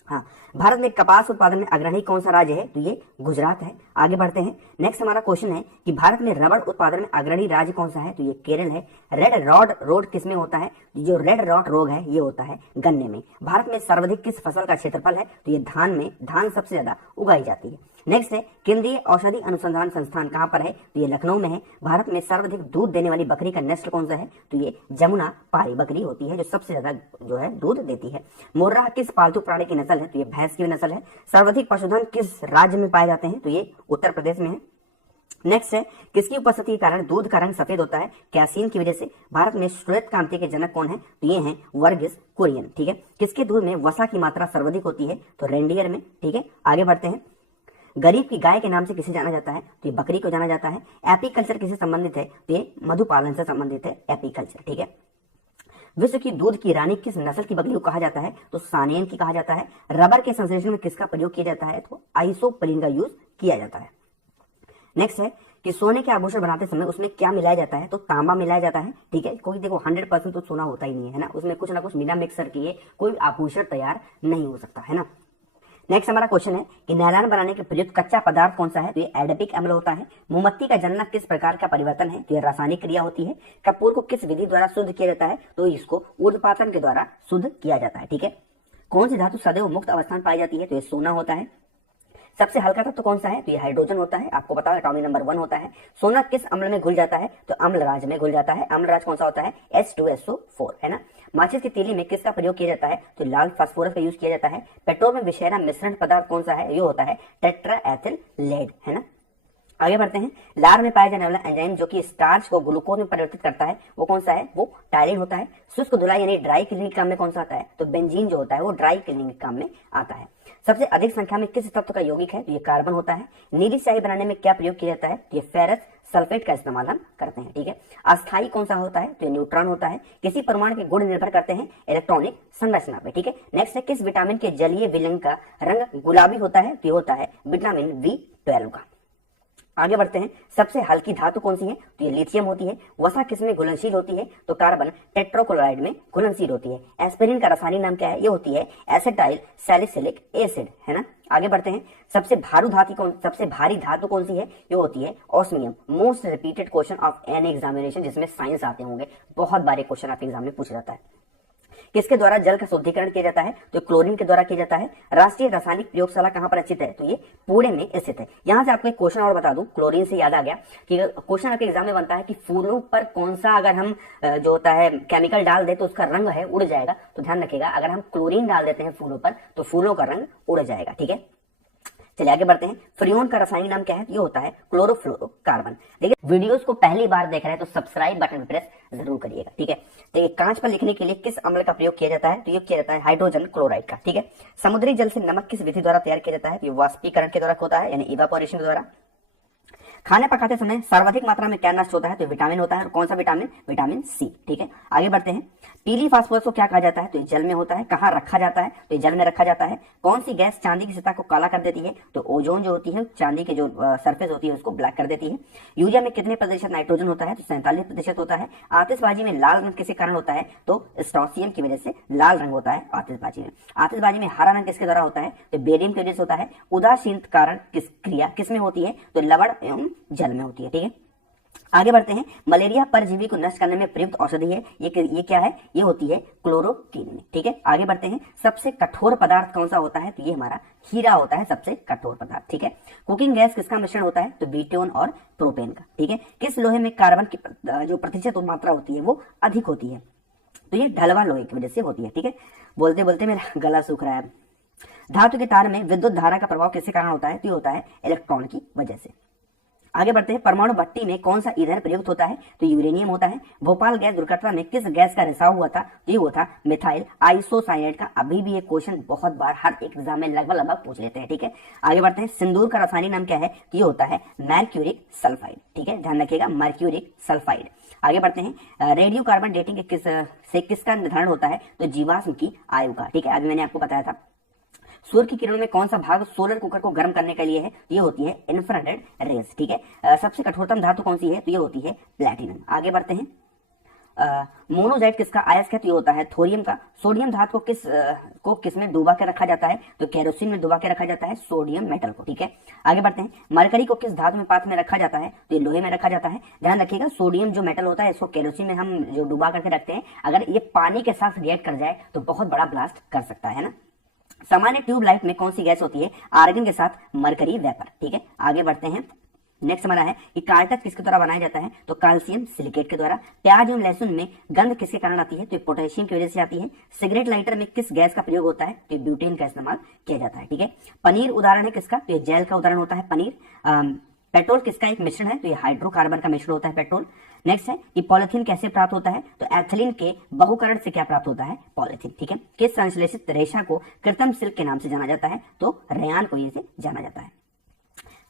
हाँ, भारत में कपास उत्पादन में अग्रणी कौन सा राज्य है तो ये गुजरात है। आगे बढ़ते हैं, नेक्स्ट हमारा क्वेश्चन है कि भारत में रबड़ उत्पादन में अग्रणी राज्य कौन सा है तो ये केरल है। रेड रॉड रोग किस में होता है, जो रेड रॉड रोग है ये होता है गन्ने में। भारत में सर्वाधिक किस फसल का क्षेत्रफल है तो ये धान सबसे ज्यादा उगाई जाती है। नेक्स्ट है केंद्रीय औषधि अनुसंधान संस्थान कहां पर है तो ये लखनऊ में है। भारत में सर्वाधिक दूध देने वाली बकरी का नस्ल कौन सा है तो ये जमुना पारी बकरी होती है, जो सबसे ज्यादा जो है दूध देती है। मोर्राह किस पालतू प्राणी की नस्ल है तो ये भैंस की नस्ल है। सर्वाधिक पशुधन किस राज्य में पाए जाते हैं तो ये उत्तर प्रदेश में है। नेक्स्ट है किसकी उपस्थिति के कारण दूध का रंग सफेद होता है, कैसीन की वजह से। भारत में श्वेत क्रांति के जनक कौन है तो ये हैं वर्गीस कुरियन। ठीक है, किसके दूध में वसा की मात्रा सर्वाधिक होती है तो रेंडियर में। ठीक है, आगे बढ़ते हैं, गरीब की गाय के नाम से किसे जाना जाता है तो ये बकरी को जाना जाता है। एपीकल्चर किसे संबंधित है तो ये मधुपालन से संबंधित है एपीकल्चर। ठीक है, विश्व की दूध की रानी किस नस्ल की बकरी को कहा जाता है तो सानेन की कहा जाता है। रबर के संश्लेषण में किसका प्रयोग किया जाता है तो आइसोप्रीन का यूज किया जाता है। नेक्स्ट है कि सोने के आभूषण बनाते समय उसमें क्या मिलाया जाता है तो तांबा मिलाया जाता है। ठीक है, कोई देखो 100% तो सोना होता ही नहीं है ना, उसमें कुछ ना कुछ मिला मिक्सर किए कोई आभूषण तैयार नहीं हो सकता है ना। नेक्स्ट हमारा क्वेश्चन है कि नायलॉन बनाने के प्रयुक्त कच्चा पदार्थ कौन सा है तो ये एडिपिक अम्ल होता है। मोमबत्ती का जलना किस प्रकार का परिवर्तन है तो ये रासायनिक क्रिया होती है। कपूर को किस विधि द्वारा शुद्ध किया जाता है तो इसको ऊर्ध्वपातन के द्वारा शुद्ध किया जाता है। ठीक है, कौन सी धातु सदैव मुक्त अवस्था में पाई जाती है तो ये सोना होता है। सबसे हल्का तत्व कौन सा है तो ये हाइड्रोजन होता है, आपको पता है एटॉमिक नंबर 1 होता है। सोना किस अम्ल में घुल जाता है तो अम्लराज में घुल जाता है। अम्लराज कौन सा होता है H2SO4 है ना। माचिस की तीली में किसका प्रयोग किया जाता है तो लाल फास्फोरस का यूज किया जाता है। पेट्रोल में विषैला मिश्रण पदार्थ कौन सा है, ये होता है टेट्राएथिल लेड है ना। आगे बढ़ते हैं, लार में पाया जाने वाला एंजाइम जो कि स्टार्च को ग्लूकोज में परिवर्तित करता है वो कौन सा है, वो टायरिन होता है। शुष्क धुलाई यानी ड्राई क्लीनिंग के काम में कौन सा आता है तो बेंजीन जो होता है वो ड्राई क्लीनिंग के काम में आता है। सबसे अधिक संख्या में किस तत्व का यौगिक है तो ये कार्बन होता है। नीली स्याही बनाने में क्या प्रयोग किया जाता है तो ये फेरस सल्फेट का इस्तेमाल हम करते हैं। ठीक है, अस्थायी कौन सा होता है तो ये न्यूट्रॉन होता है। किसी परमाणु के गुण निर्भर करते हैं इलेक्ट्रॉनिक संरचना पे। ठीक है, नेक्स्ट है किस विटामिन के जलीय विलयन का रंग गुलाबी होता है तो ये होता है विटामिन B12 का। आगे बढ़ते हैं, सबसे हल्की धातु कौन सी है तो ये लिथियम होती है। वसा किसमें घुलनशील होती है तो कार्बन टेट्राक्लोराइड में घुलनशील होती है। एस्पिरिन का रासायनिक नाम क्या है, ये होती है एसिटाइल सैलिसिलिक एसिड है ना। आगे बढ़ते हैं, सबसे भारी धातु कौन सी है, ये होती है osmium. Most repeated question of any examination जिसमें साइंस आते होंगे, बहुत बारे क्वेश्चन आपके एग्जाम में पूछा जाता है। किसके द्वारा जल का शुद्धिकरण किया जाता है तो क्लोरीन के द्वारा किया जाता है। राष्ट्रीय रासायनिक प्रयोगशाला कहां पर स्थित है तो ये पुणे में स्थित है। यहां से आपको एक क्वेश्चन और बता दूं, क्लोरीन से याद आ गया कि क्वेश्चन आपके एग्जाम में बनता है कि फूलों पर कौन सा अगर हम जो होता है केमिकल डाल दे तो उसका रंग है उड़ जाएगा। तो ध्यान रखिएगा, अगर हम क्लोरीन डाल देते हैं फूलों पर तो फूलों का रंग उड़ जाएगा। ठीक है, चलिए आगे बढ़ते हैं। फ्रियोन का रासायनिक नाम क्या है, ये होता है क्लोरोफ्लोरोकार्बन। देखिए वीडियोस को पहली बार देख रहे हैं तो सब्सक्राइब बटन प्रेस जरूर करिएगा। ठीक है, देखिए कांच पर लिखने के लिए किस अम्ल का प्रयोग किया जाता है तो ये किया जाता है हाइड्रोजन क्लोराइड का। ठीक है, समुद्री जल से नमक किस विधि द्वारा तैयार किया जाता है, ये वाष्पीकरण के द्वारा होता है यानी इवापोरेशन के द्वारा। खाने पकाते समय सर्वाधिक मात्रा में क्या नष्ट होता है? तो विटामिन होता है। और कौन सा विटामिन? Vitamin C. ठीक है, आगे बढ़ते हैं। पीली फास्फोरस को क्या कहा जाता है? तो ये जल में होता है। कहाँ रखा जाता है? तो ये जल में रखा जाता है। कौन सी गैस चांदी की सतह को काला कर देती है? तो ओजोन जो होती है, चांदी की जो सरफेस होती है उसको ब्लैक कर देती है। यूरिया में कितने प्रतिशत नाइट्रोजन होता है? तो 47% होता है। आतिशबाजी में लाल रंग किसके कारण होता है? तो स्ट्रोंसियम की वजह से लाल रंग होता है आतिशबाजी में। आतिशबाजी में हरा रंग किसके द्वारा होता है? तो बेरियम की वजह से होता है। उदासीन कारण किस क्रिया किसमें होती है? तो लवण एवं जल में होती है। ठीक है, आगे बढ़ते हैं। मलेरिया परजीवी को नष्ट करने में प्रयुक्त औषधि है, ये क्या है? ये होती है क्लोरोक्विन में। ठीक है, आगे बढ़ते हैं। सबसे कठोर पदार्थ कौन सा होता है? तो ये हमारा हीरा होता है सबसे कठोर पदार्थ। ठीक है, कुकिंग गैस किसका मिश्रण होता है? तो ब्यूटेन और प्रोपेन का। ठीक है, किस लोहे में कार्बन की जो प्रतिशत मात्रा होती है वो अधिक होती है? तो ये ढलवा लोहे की वजह से होती है। ठीक है, बोलते बोलते मेरा गला सूख रहा है। धातु के तार में विद्युत धारा का प्रभाव किसके कारण होता है? तो ये होता है इलेक्ट्रॉन की वजह से। आगे बढ़ते हैं। परमाणु भट्टी में कौन सा ईंधन प्रयुक्त होता है? तो यूरेनियम होता है। भोपाल गैस दुर्घटना में किस गैस का रिसाव हुआ था? तो ये हुआ था मिथाइल आइसोसाइनेट का। अभी भी ये क्वेश्चन बहुत बार हर एक एग्जाम में लगभग पूछ लेते हैं। ठीक है, आगे बढ़ते हैं। सिंदूर का रासायनिक नाम क्या है? तो ये होता है मर्क्यूरिक सल्फाइड। ठीक है, ध्यान रखिएगा, मर्क्यूरिक सल्फाइड। आगे बढ़ते हैं। रेडियो कार्बन डेटिंग के किसका निर्धारण होता है? तो जीवाश्म की आयु का। ठीक है, अभी मैंने आपको बताया था। सूर्य की किरणों में कौन सा भाग सोलर कुकर को गर्म करने के लिए है? ये होती है इंफ्रारेड रेज। ठीक है, सबसे कठोरतम धातु कौन सी है? तो ये होती है प्लैटिनम। आगे बढ़ते हैं। मोनोजाइट किसका अयस्क है? तो ये होता है थोरियम का। सोडियम धातु को किस में डुबा के रखा जाता है? तो केरोसिन में डुबा के रखा जाता है सोडियम मेटल को। ठीक है, आगे बढ़ते हैं। मरकरी को किस धातु में पात्र में रखा जाता है? तो ये लोहे में रखा जाता है। ध्यान रखिएगा, सोडियम जो मेटल होता है इसको केरोसिन में हम जो डुबा करके रखते हैं, अगर ये पानी के साथ रिएक्ट कर जाए तो बहुत बड़ा ब्लास्ट कर सकता है ना। सामान्य ट्यूबलाइट में कौन सी गैस होती है? आर्गन के साथ मरकरी वेपर। ठीक है, आगे बढ़ते हैं। नेक्स्ट हमारा है कि कार्टक किसके द्वारा बनाया जाता है? तो कैल्शियम सिलिकेट के द्वारा। प्याज एवं लहसुन में गंध किसके कारण आती है? तो पोटेशियम की वजह से आती है। सिगरेट लाइटर में किस गैस का प्रयोग होता है? तो ब्यूटेन का इस्तेमाल किया जाता है। ठीक है, पनीर उदाहरण है किसका? तो ये जेल का उदाहरण होता है पनीर। पेट्रोल किसका एक मिश्रण है? तो ये हाइड्रोकार्बन का मिश्रण होता है पेट्रोल। नेक्स्ट है कि पॉलिथीन कैसे प्राप्त होता है? तो एथिलीन के बहुकरण से क्या प्राप्त होता है? पॉलिथीन। ठीक है, किस संश्लेषित रेशा को कृत्रिम सिल्क के नाम से जाना जाता है? तो रेयान को ये से जाना जाता है।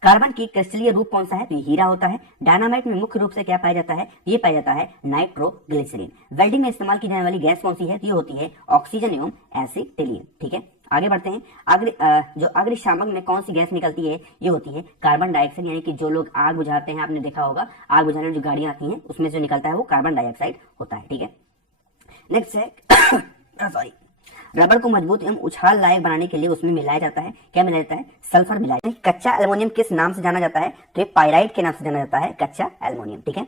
कार्बन की क्रिस्टलीय रूप कौन सा है? तो ये हीरा होता है। डायनामाइट में मुख्य रूप से क्या पाया जाता है? ये पाया जाता है नाइट्रोग्लिसरीन। वेल्डिंग में इस्तेमाल की जाने वाली गैस कौन सी है? तो ये होती है ऑक्सीजन एवं एसिटिलीन। ठीक है, आगे बढ़ते हैं। जो अग्निशामक में कौन सी गैस निकलती है? ये होती है कार्बन डाइऑक्साइड। यानी कि जो लोग आग बुझाते हैं, आपने देखा होगा आग बुझाने में जो गाड़ियां आती हैं उसमें जो निकलता है वो कार्बन डाइऑक्साइड होता है। ठीक है, नेक्स्ट है सॉरी रबर को मजबूत एवं उछाल लायक बनाने के लिए उसमें मिलाया जाता है, क्या मिलाया जाता है? सल्फर मिलाया जाता है। कच्चा एल्युमिनियम किस नाम से जाना जाता है? तो ये पाइराइट के नाम से जाना जाता है, कच्चा एल्युमिनियम। ठीक है,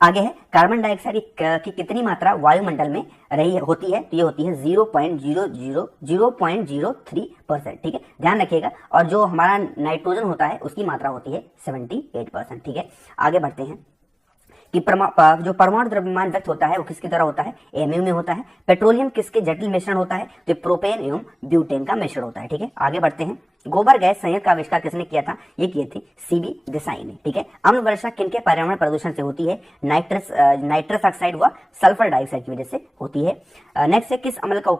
आगे है कार्बन डाइऑक्साइड की कितनी मात्रा वायुमंडल में रही होती है? तो ये होती है 0.03%। ठीक है, ध्यान रखिएगा। और जो हमारा नाइट्रोजन होता है उसकी मात्रा होती है 78%। ठीक है, आगे बढ़ते हैं कि जो परमाणु द्रव्यमान व्यक्त होता है वो किसके द्वारा होता है? एमयू में होता है। पेट्रोलियम किसके जटिल मिश्रण होता है? तो प्रोपेन एवं ब्यूटेन का मिश्रण होता है। ठीक है, आगे बढ़ते हैं। गोबर गैस संयंत्र का आविष्कार किसने किया था? ये किए थे सीबी देसाई ने। ठीक है, अम्ल वर्षा किनके पर्यावरण प्रदूषण से होती है? नाइट्रस ऑक्साइड व सल्फर डाइऑक्साइड की वजह से होती है। नेक्स्ट है किस अम्ल का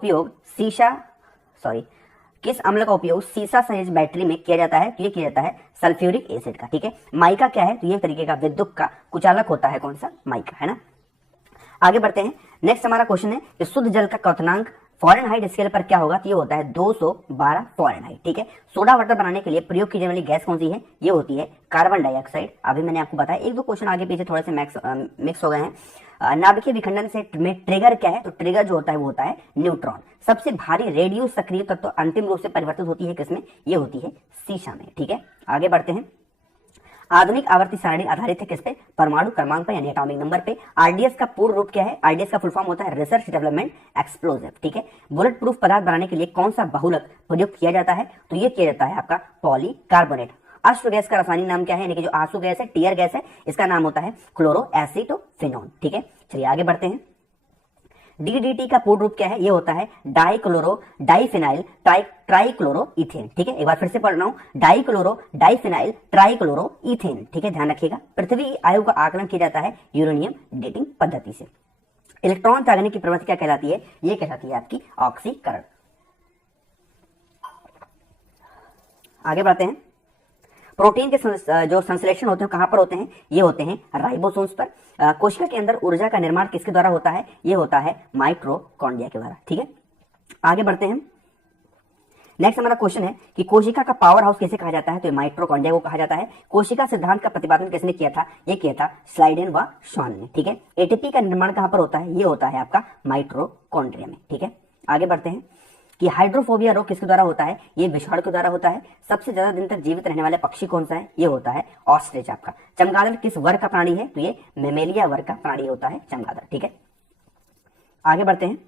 उपयोग सीसा सहित बैटरी में किया जाता है? तो ये किया जाता है सल्फ्यूरिक एसिड का। ठीक है, माइका क्या है? तो ये तरीके का विद्युत का कुचालक होता है। कौन सा? माइका, है ना। आगे बढ़ते हैं। नेक्स्ट हमारा क्वेश्चन है कि शुद्ध जल का क्वथनांक फ़ारेनहाइट स्केल पर क्या होगा? तो ये होता है 212 फ़ारेनहाइट। ठीक है, सोडा वाटर बनाने के लिए प्रयोग की जाने वाली गैस कौन सी है? ये होती है कार्बन डाइऑक्साइड। अभी मैंने आपको बताया, एक दो क्वेश्चन आगे पीछे थोड़े से मिक्स हो गए हैं। नाभिकीय विखंडन से में ट्रिगर क्या है? तो ट्रिगर जो होता है वो होता है न्यूट्रॉन। सबसे भारी रेडियो सक्रिय तत्व अंतिम रूप से परिवर्तित होती है किसमें? ये होती है सीसा में। ठीक है, आगे बढ़ते हैं। आधुनिक आवर्ती सारणी आधारित है किस पे? परमाणु क्रमांक पे यानी एटॉमिक नंबर पे। आरडीएस का पूर्ण रूप क्या है? आरडीएस का फुल फॉर्म होता है रिसर्च डेवलपमेंट एक्सप्लोजिव। ठीक है, बुलेट प्रूफ पदार्थ बनाने के लिए कौन सा बहुलक प्रयुक्त किया जाता है? तो ये किया जाता है आपका पॉलीकार्बोनेट। अश्व गैस का रासायनिक नाम क्या है? यानी कि जो आंसू गैस है, टीयर गैस है, इसका नाम होता है क्लोरो एसिटोफिनोन। ठीक है, चलिए आगे बढ़ते हैं। डीडीटी का पूर्ण रूप क्या है? ये होता है डाइक्लोरो डाइफिनाइल ट्राइक्लोरो इथेन। ठीक है, एक बार फिर से पढ़ रहा हूं, डाइक्लोरो डाइफिनाइल ट्राइक्लोरो इथेन। ठीक है, ध्यान रखिएगा। पृथ्वी आयु का आकलन किया जाता है यूरेनियम डेटिंग पद्धति से। इलेक्ट्रॉन त्यागने की प्रवृत्ति क्या कहलाती है? ये कहलाती है आपकी ऑक्सीकरण। आगे बढ़ते हैं। प्रोटीन के जो संश्लेषण होते हैं कहां पर होते हैं, ये होते हैं राइबोसोम्स पर। कोशिका के अंदर ऊर्जा का निर्माण किसके द्वारा होता है, ये होता है माइटोकॉन्ड्रिया के द्वारा। ठीक है, आगे बढ़ते हैं। नेक्स्ट हमारा क्वेश्चन है कि कोशिका का पावर हाउस किसे कहा जाता है, तो माइटोकॉन्ड्रिया को कहा जाता है। कोशिका सिद्धांत का प्रतिपादन किसने किया था, ये किया था स्लाइडेन व श्वान ने। ठीक है, एटीपी का निर्माण कहां पर होता है, ये होता है आपका माइटोकॉन्ड्रिया में। ठीक है, आगे बढ़ते हैं कि हाइड्रोफोबिया रोग किसके द्वारा होता है, ये विषाणु के द्वारा होता है। सबसे ज्यादा दिन तक जीवित रहने वाले पक्षी कौन सा है, ये होता है ऑस्ट्रिच आपका। चमगादड़ किस वर्ग का प्राणी है, तो ये मेमेलिया वर्ग का प्राणी होता है चमगादड़। ठीक है, आगे बढ़ते हैं।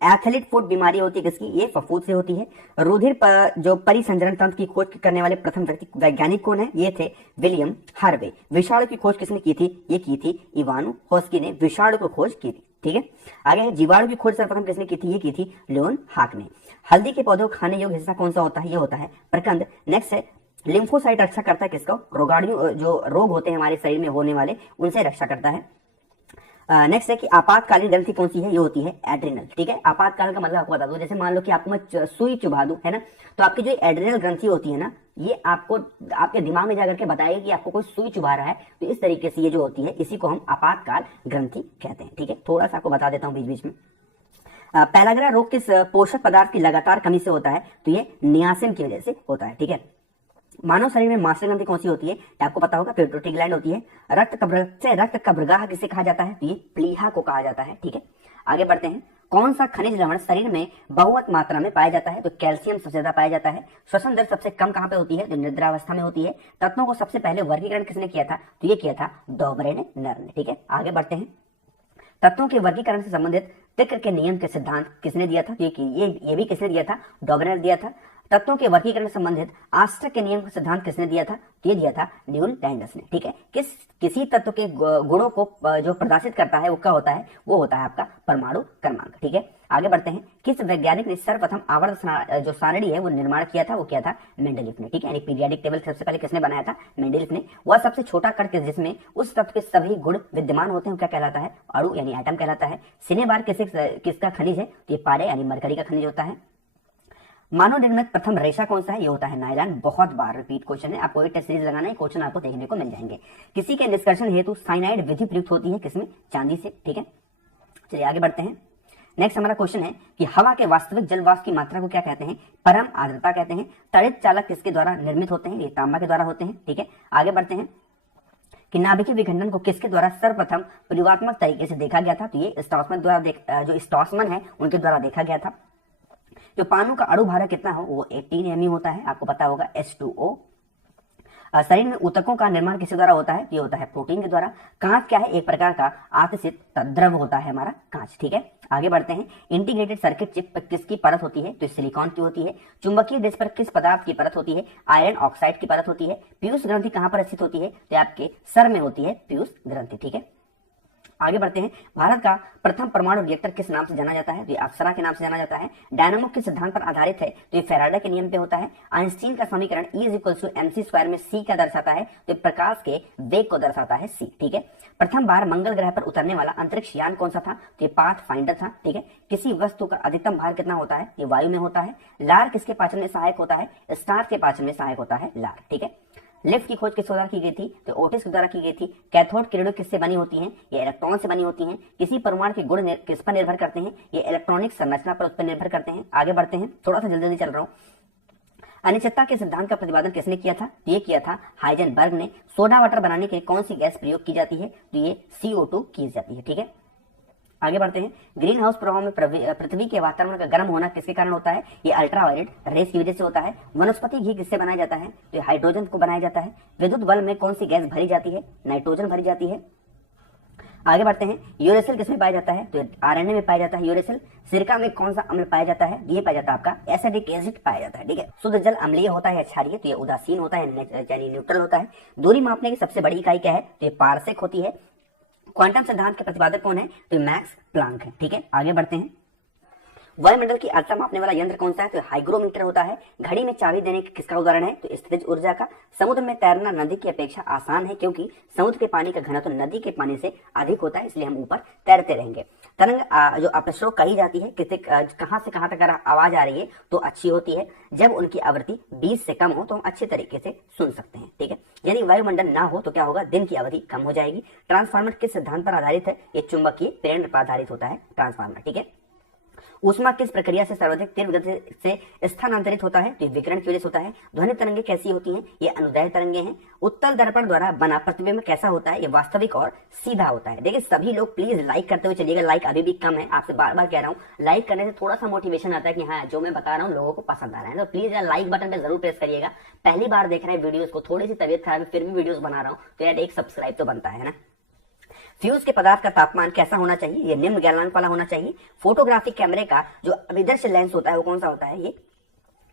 एथलीट फुट बीमारी होती है किसकी, ये फफूंद से होती है। रुधिर जो परिसंचरण तंत्र की खोज करने वाले प्रथम व्यक्ति वैज्ञानिक कौन है, ये थे विलियम हार्वे। विषाणु की खोज किसने की थी, ये की थी इवानो हॉस्की ने विषाणु को खोज की थी। ठीक है, आगे है जीवाणु की खोज सर्वप्रथम किसने की थी, ये की थी लियोन हाक ने। हल्दी के पौधों को खाने योग्य हिस्सा कौन सा होता है, ये होता है प्रकंद। नेक्स्ट है लिम्फोसाइट रक्षा करता है किसको, रोगाणु जो रोग होते हैं हमारे शरीर में होने वाले उनसे रक्षा करता है। नेक्स्ट है कि आपातकालीन ग्रंथि कौन सी है, ये होती है एड्रिनल। ठीक है, आपातकाल का मतलब आपको बता दूं, जैसे मान लो कि आपको मैं सुई चुभा दूं, है ना, तो आपकी जो एड्रिनल ग्रंथि होती है ना, ये आपको आपके दिमाग में जाकर के बताएगी कि आपको कोई सुई चुभा रहा है। तो इस तरीके से ये जो होती है, इसी को हम आपातकाल ग्रंथि कहते हैं। ठीक है, थोड़ा सा आपको बता देता हूँ बीच बीच में। पैलाग्रा रोग किस पोषक पदार्थ की लगातार कमी से होता है, तो ये नियासिन की वजह से होता है। ठीक है, मानव शरीर में मास्टर ग्रंथि कौन सी होती है, आपको पता होगा पिट्यूटरी ग्लैंड होती है। रक्त कब्रगाह किसे कहा जाता है, तो ये प्लीहा को कहा जाता है। ठीक है, आगे बढ़ते हैं। कौन सा खनिज लवण शरीर में बहुत मात्रा में पाया जाता है, तो कैल्शियम सबसे ज्यादा पाया जाता है। श्वसन दर सबसे कम कहां पे होती है, जो निद्रावस्था में होती है। तत्वों को सबसे पहले वर्गीकरण किसने किया था, तो ये किया था डॉबरे नर ने। ठीक है, आगे बढ़ते हैं। तत्वों के वर्गीकरण से संबंधित तिक्र के नियम के सिद्धांत किसने दिया था, ये भी किसने दिया था, डॉबरे ने दिया था। तत्वों के वर्गीकरण से संबंधित आस्टक के नियम का सिद्धांत किसने दिया था, ये दिया था न्यूल लैंडस ने। ठीक है, किसी तत्व के गुणों को जो प्रदर्शित करता है वो क्या होता है, वो होता है आपका परमाणु क्रमांक। ठीक है, आगे बढ़ते हैं। किस वैज्ञानिक ने सर्वप्रथम आवर्त जो सारणी है वो निर्माण किया था, वो किया था मेंडलीफ ने। ठीक है, यानी पीरियाडिक टेबल सबसे पहले किसने बनाया था, मेंडलीफ ने। वह सबसे छोटा कण जिसमें उस तत्व के सभी गुण विद्यमान होते हैं क्या कहलाता है, अणु यानी एटम कहलाता है। सिनेबार किसका खनिज है, तो ये पारे यानी मरकरी का खनिज होता है। मानव निर्मित प्रथम रेशा कौन सा है, ये होता है नायलॉन। बहुत बार रिपीट क्वेश्चन है, आपको एक टेस्ट सीरीज लगाना है, क्वेश्चन आपको देखने को मिल जाएंगे। किसी के निष्कर्षण हेतु साइनाइड विधि प्रयुक्त होती है किसमें, चांदी से। ठीक है, चलिए आगे बढ़ते हैं। नेक्स्ट हमारा क्वेश्चन है कि हवा के वास्तविक जलवाष्प की मात्रा को क्या कहते हैं, परम आर्द्रता कहते हैं। तड़ित चालक किसके द्वारा निर्मित होते हैं, ये तांबा के द्वारा होते हैं। ठीक है, आगे बढ़ते हैं कि नाभिकीय विखंडन को किसके द्वारा सर्वप्रथम प्रयोगात्मक तरीके से देखा गया था, तो ये स्टॉसमन द्वारा जो स्टॉसमन है उनके द्वारा देखा गया था। जो पानी का अणु भार कितना हो, वो 18 MU होता है, आपको पता होगा H2O। शरीर में ऊतकों का निर्माण किसके द्वारा होता है, ये होता है प्रोटीन के द्वारा। कांच क्या है, एक प्रकार का आतिशित द्रव होता है हमारा कांच। ठीक है, आगे बढ़ते हैं। इंटीग्रेटेड सर्किट चिप पर किसकी परत होती है, तो सिलिकॉन की होती है। चुंबकीय डिस्क पर किस पदार्थ की परत होती है, आयरन ऑक्साइड की परत होती है। पीयूष ग्रंथि कहां पर स्थित होती है, तो आपके सर में होती है पीयूष ग्रंथि। ठीक है, आगे बढ़ते हैं। भारत का प्रथम परमाणु रिएक्टर किस नाम से जाना जाता है, तो ये अप्सरा के नाम से जाना जाता है। डायनामो के सिद्धांत पर आधारित है, तो ये फैराडे के नियम पे होता है। आइंस्टीन का समीकरण E=mc² में c का दर्शाता है, तो प्रकाश के वेग को दर्शाता है c। ठीक है, प्रथम बार मंगल ग्रह पर उतरने वाला अंतरिक्ष यान कौन सा था, तो ये पाथफाइंडर था। ठीक है, किसी वस्तु का अधिकतम भार कितना होता है, ये वायु में होता है। लार किसके पाचन में सहायक होता है, स्टार्च के पाचन में सहायक होता है लार। ठीक है, लिफ्ट की खोज किस द्वारा की गई थी, तो ओटिस के द्वारा की गई थी। कैथोड किरणें किससे बनी होती हैं, ये इलेक्ट्रॉन से बनी होती हैं। किसी परमाणु के गुण किस पर निर्भर करते हैं, ये इलेक्ट्रॉनिक संरचना पर उस पर निर्भर करते हैं। आगे बढ़ते हैं, थोड़ा सा जल्दी चल रहा हूं। अनिश्चितता के सिद्धांत का प्रतिपादन किसने किया था, ये किया था हाइजेनबर्ग ने। सोडा वाटर बनाने के लिए कौन सी गैस प्रयोग की जाती है, तो ये CO2 की जाती है। ठीक है, आगे बढ़ते हैं। ग्रीन हाउस प्रभाव में पृथ्वी के वातावरण का गर्म होना किसके कारण होता है, ये अल्ट्रावायलेट रेस की वजह से होता है। वनस्पति घी किससे बनाया जाता है, तो ये हाइड्रोजन को बनाया जाता है। विद्युत बल्ब में कौन सी गैस भरी जाती है, नाइट्रोजन भरी जाती है। आगे बढ़ते हैं। यूरेसिल किसमें पाया जाता है, तो RNA में पाया जाता है यूरेसिल। सिरका में कौन सा अम्ल पाया जाता है, ये पाया जाता है आपका एसिडिक एसिड पाया जाता है। ठीक है, शुद्ध जल अम्लीय होता है या क्षारीय, तो ये उदासीन होता है यानी न्यूट्रल होता है। दूरी मापने की सबसे बड़ी इकाई क्या है, तो ये पारसेक होती है। क्वांटम सिद्धांत के प्रतिपादक कौन है, तो मैक्स प्लांक है। ठीक है, आगे बढ़ते हैं। वायुमंडल की आर्द्रता मापने वाला यंत्र कौन सा है? तो हाइग्रोमीटर होता है। घड़ी में चाबी देने का किसका उदाहरण है? तो स्थितिज ऊर्जा का। समुद्र में तैरना नदी की अपेक्षा आसान है क्योंकि समुद्र के पानी का घनत्व तो नदी के पानी से अधिक होता है, इसलिए हम ऊपर तैरते रहेंगे। तरंग जो अपश्रोक कही जाती है, कितने कहां से कहां तक अगर आवाज आ रही है तो अच्छी होती है, जब उनकी आवृत्ति 20 से कम हो तो हम अच्छे तरीके से सुन सकते हैं। ठीक है, यदि वायुमंडल ना हो तो क्या होगा? दिन की अवधि कम हो जाएगी। ट्रांसफार्मर किस सिद्धांत पर आधारित है? ये चुंबकीय प्रेरण पर आधारित होता है ट्रांसफार्मर। ठीक है, ऊष्मा किस प्रक्रिया से सर्वाधिक तीव्र गति से स्थानांतरित होता है? तो विकिरण की वजह से होता है। ध्वनि तरंगे कैसी होती हैं? ये अनुदैर्ध्य तरंगे हैं। उत्तल दर्पण द्वारा बना प्रतिबिंब कैसा होता है? ये वास्तविक और सीधा होता है। देखिए सभी लोग प्लीज लाइक करते हुए चलिएगा, लाइक अभी भी कम है, आपसे बार बार कह रहा हूँ। लाइक करने से थोड़ा सा मोटिवेशन आता है कि हाँ जो मैं बता रहा हूँ लोगों को पसंद आ रहा है, तो प्लीज यार लाइक बटन पे जरूर प्रेस करिएगा। पहली बार देख रहे हैं वीडियोस को, थोड़ी सी तबियत खराब है फिर भी वीडियोस बना रहा हूँ, तो यार एक सब्सक्राइब तो बनता है ना। फ्यूज के पदार्थ का तापमान कैसा होना चाहिए? ये निम्न गलनांक वाला होना चाहिए। फोटोग्राफिक कैमरे का जो अभिदर्श लेंस होता है वो कौन सा होता है? ये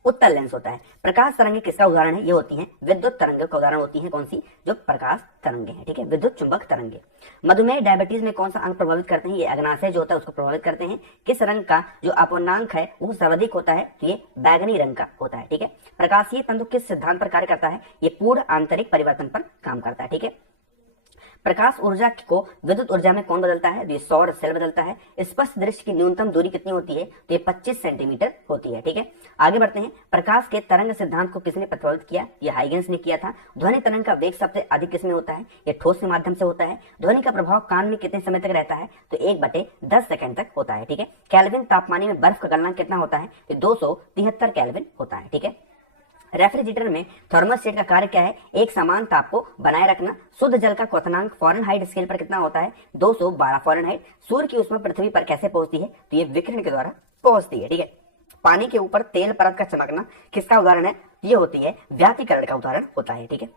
उत्तल लेंस होता है। प्रकाश तरंगे किसका उदाहरण है? ये होती हैं विद्युत तरंगे का उदाहरण होती है। कौन सी? जो प्रकाश तरंगे हैं। ठीक है, विद्युत चुंबक तरंगे। मधुमेह डायबिटीज में कौन सा अंग प्रभावित करते हैं? ये अग्नाशय जो होता है उसको प्रभावित करते हैं। किस रंग का जो अपवर्तनांक है वो सर्वाधिक होता है? तो ये बैगनी रंग का होता है। ठीक है, प्रकाशीय तंतु किस सिद्धांत पर कार्य करता है? ये पूर्ण आंतरिक परिवर्तन पर काम करता है। ठीक है, प्रकाश ऊर्जा को विद्युत ऊर्जा में कौन बदलता है? तो ये सौर सेल बदलता है। स्पष्ट दृश्य की न्यूनतम दूरी कितनी होती है? तो ये 25 सेंटीमीटर होती है। ठीक है, आगे बढ़ते हैं। प्रकाश के तरंग सिद्धांत को किसने प्रतिपादित किया? ये हाइगेंस ने किया था। ध्वनि तरंग का वेग सबसे अधिक किसमें होता है? ये ठोस के माध्यम से होता है। ध्वनि का प्रभाव कान में कितने समय तक रहता है? तो 1/10 सेकंड तक होता है। ठीक है, केल्विन तापमान में बर्फ का गलनांक कितना होता है? तो 273 केल्विन होता है। ठीक है, रेफ्रिजरेटर में थर्मोस्टेट का कार्य क्या है? एक समान ताप को बनाए रखना। शुद्ध जल का क्वथनांक फ़ारेनहाइट स्केल पर कितना होता है? 212 फ़ारेनहाइट। सूर्य की ऊष्मा पृथ्वी पर कैसे पहुंचती है? तो ये विकिरण के द्वारा पहुंचती है। ठीक है, पानी के ऊपर तेल परत का चमकना किसका उदाहरण है? ये होती है व्यापीकरण का उदाहरण होता है। ठीक है,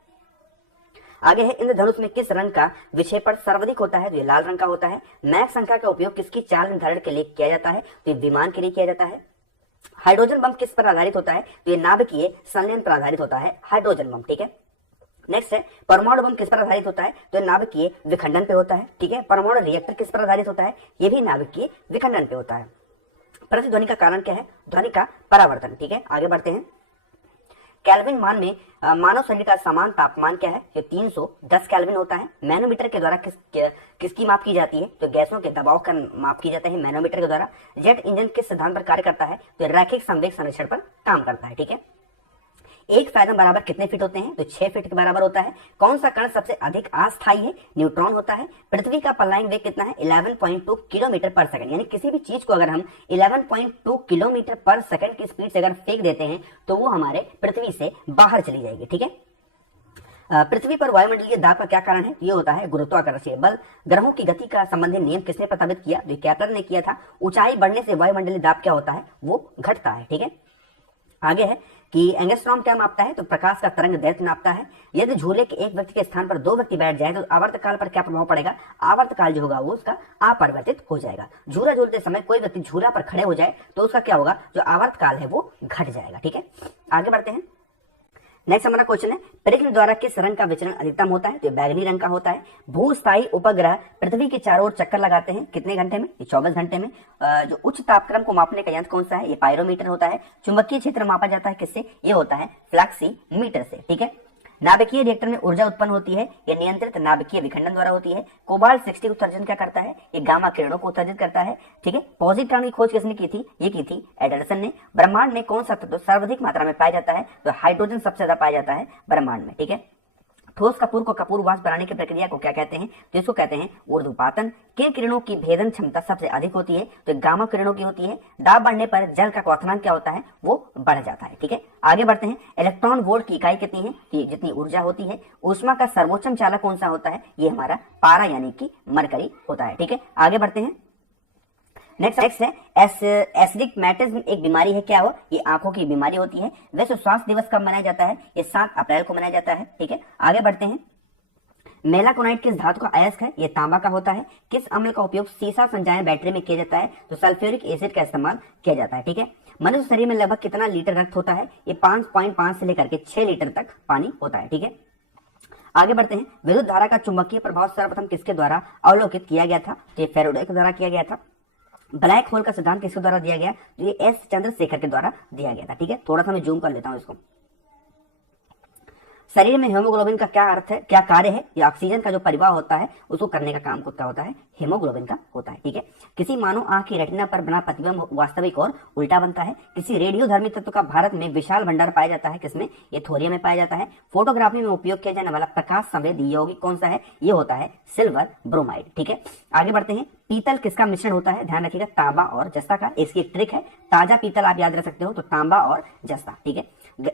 आगे है इंद्रधनुष में किस रंग का विक्षेपण सर्वाधिक होता है? तो ये लाल रंग का होता है। मैक संख्या का उपयोग किसकी चाल निर्धारण के लिए किया जाता है? तो ये विमान के लिए किया जाता है। हाइड्रोजन बम किस पर आधारित होता है? तो ये नाभिकीय संलयन पर आधारित होता है हाइड्रोजन बम। ठीक है, नेक्स्ट है परमाणु बम किस पर आधारित होता है? तो नाभिकीय विखंडन पे होता है। ठीक है, परमाणु रिएक्टर किस पर आधारित होता है? ये भी नाभिकीय विखंडन पे होता है। प्रतिध्वनि का कारण क्या है? ध्वनि का परावर्तन। ठीक है, आगे बढ़ते हैं। केल्विन मान में मानव शरीर का समान तापमान क्या है? ये 310 केल्विन होता है। मैनोमीटर के द्वारा किसकी माप की जाती है? तो गैसों के दबाव का माप की जाता है मैनोमीटर के द्वारा। जेट इंजन किस सिद्धांत पर कार्य करता है? तो रैखिक संवेग संरक्षण पर काम करता है। ठीक है, एक फैथम बराबर कितने फीट होते हैं? तो 6 फीट के बराबर होता है। कौन सा कण सबसे अधिक अस्थायी है? न्यूट्रॉन होता है। पृथ्वी का पलायन वेग कितना है? 11.2 किलोमीटर पर सेकंड। यानी किसी भी चीज को अगर हम 11.2 किलोमीटर पर सेकंड की स्पीड से अगर फेंक देते हैं तो वो हमारे पृथ्वी से बाहर चली जाएगी। ठीक है, पृथ्वी पर वायुमंडलीय दाब का क्या कारण है? ये होता है गुरुत्वाकर्षण बल। ग्रहों की गति का संबंधी नियम किसने प्रस्तावित किया? तो केपलर ने किया था। ऊंचाई बढ़ने से वायुमंडलीय दाब क्या होता है? वो घटता है। ठीक है, आगे है कि एंगस्ट्रॉम क्या मापता है? तो प्रकाश का तरंग दैर्ध्य नापता है। यदि झूले के एक व्यक्ति के स्थान पर 2 व्यक्ति बैठ जाए तो आवर्तकाल पर क्या प्रभाव पड़ेगा? आवर्तकाल जो होगा वो उसका अपरिवर्तित हो जाएगा। झूला झूलते समय कोई व्यक्ति झूला पर खड़े हो जाए तो उसका क्या होगा? जो आवर्तकाल है वो घट जाएगा। ठीक है, आगे बढ़ते हैं। नेक्स्ट हमारा क्वेश्चन है परिघ द्वारा किस रंग का विचरण अधिकतम होता है? तो बैगनी रंग का होता है। भूस्थायी उपग्रह पृथ्वी के चारों ओर चक्कर लगाते हैं कितने घंटे में? 24 घंटे में। जो उच्च तापक्रम को मापने का यंत्र कौन सा है? ये पायरोमीटर होता है। चुंबकीय क्षेत्र मापा जाता है किससे? ये होता है फ्लक्सीमीटर से। ठीक है, नाभिकीय रिएक्टर में ऊर्जा उत्पन्न होती है, यह नियंत्रित नाभिकीय विखंडन द्वारा होती है। कोबाल्ट 60 उत्सर्जन क्या करता है? ये गामा किरणों को उत्सर्जित करता है। ठीक है, पॉजिट्रॉन की खोज किसने की थी? ये की थी एडल्सन ने। ब्रह्मांड में कौन सा तत्व सर्वाधिक मात्रा में पाया जाता है? तो हाइड्रोजन सबसे ज्यादा पाया जाता है ब्रह्मांड में। ठीक है, ठोस कपूर को कपूरवास बनाने की प्रक्रिया को क्या कहते हैं? तो इसको कहते हैं ऊर्ध्वपातन। किन किरणों की भेदन क्षमता सबसे अधिक होती है? तो गामा किरणों की होती है। दाब बढ़ने पर जल का क्वथनांक क्या होता है? वो बढ़ जाता है। ठीक है, आगे बढ़ते हैं। इलेक्ट्रॉन वोल्ट की इकाई कितनी है? तो जितनी ऊर्जा होती है। ऊष्मा का सर्वोच्चम चालक कौन सा होता है? ये हमारा पारा यानी कि मरकरी होता है। ठीक है, आगे बढ़ते हैं। नेक्स्ट है एस्टिग्मेटिज्म एक बीमारी है। क्या हो? ये आंखों की बीमारी होती है। विश्व स्वास्थ्य दिवस कब मनाया जाता है? ये 7 अप्रैल को मनाया जाता है। ठीक है, आगे बढ़ते हैं। मेलाकोनाइट किस धातु का अयस्क है? ये तांबा का होता है। किस अम्ल का उपयोग सीसा संचायन बैटरी में किया जाता है? तो सल्फ्यूरिक एसिड का इस्तेमाल किया जाता है। ठीक है, मनुष्य शरीर में लगभग कितना लीटर रक्त होता है? ये 5.5 से लेकर के 6 लीटर तक पानी होता है। ठीक है, आगे बढ़ते हैं। विद्युत धारा का चुंबकीय प्रभाव सर्वप्रथम किसके द्वारा अवलोकित किया गया था? तो ये फैराडे के द्वारा किया गया था। ब्लैक होल का सिद्धांत किसके द्वारा दिया गया? तो ये एस चंद्रशेखर के द्वारा दिया गया था। ठीक है, थोड़ा सा मैं जूम कर लेता हूं इसको। शरीर में हीमोग्लोबिन का क्या अर्थ है, क्या कार्य है? ये ऑक्सीजन का जो परिवाह होता है उसको करने का काम क्या होता है? हीमोग्लोबिन का होता है। ठीक है, किसी मानव आंख की रेटिना पर बना प्रतिबिंब वास्तविक और उल्टा बनता है। किसी रेडियोधर्मी तत्व का भारत में विशाल भंडार पाया जाता है, किसमें? ये थोरियम में पाया जाता है। फोटोग्राफी में उपयोग किया जाने वाला प्रकाश संवेद यौगिक कौन सा है? ये होता है सिल्वर ब्रोमाइड। ठीक है, आगे बढ़ते हैं। पीतल किसका मिश्रण होता है? ध्यान रखिएगा, तांबा और जस्ता का। इसकी एक ट्रिक है, ताजा पीतल आप याद रख सकते हो तो तांबा और जस्ता। ठीक है,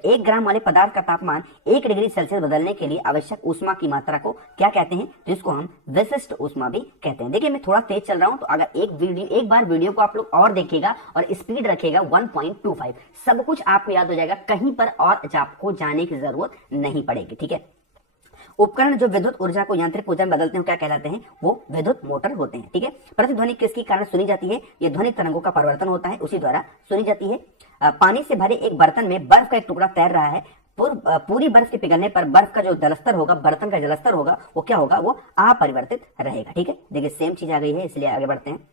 1 ग्राम वाले पदार्थ का तापमान 1 डिग्री सेल्सियस बदलने के लिए आवश्यक ऊष्मा की मात्रा को क्या कहते हैं? जिसको हम विशिष्ट ऊष्मा भी कहते हैं। देखिए मैं थोड़ा तेज चल रहा हूं, तो अगर एक बार वीडियो को आप लोग और देखिएगा और स्पीड रखिएगा 1.25, सब कुछ आपको याद हो जाएगा, कहीं पर और आपको जाने की जरूरत नहीं पड़ेगी। ठीक है, उपकरण जो विद्युत ऊर्जा को यांत्रिक ऊर्जा में बदलते हैं क्या कहलाते हैं? वो विद्युत मोटर होते हैं। ठीक है, प्रतिध्वनि किसके कारण सुनी जाती है? ये ध्वनि तरंगों का परिवर्तन होता है, उसी द्वारा सुनी जाती है। पानी से भरे एक बर्तन में बर्फ का एक टुकड़ा तैर रहा है। पूरी बर्फ के पिघलने पर बर्फ का जो जलस्तर होगा, बर्तन का जलस्तर होगा, वो क्या होगा? वो अपरिवर्तित रहेगा। ठीक है, देखिए सेम चीज आ गई है, इसलिए आगे बढ़ते हैं।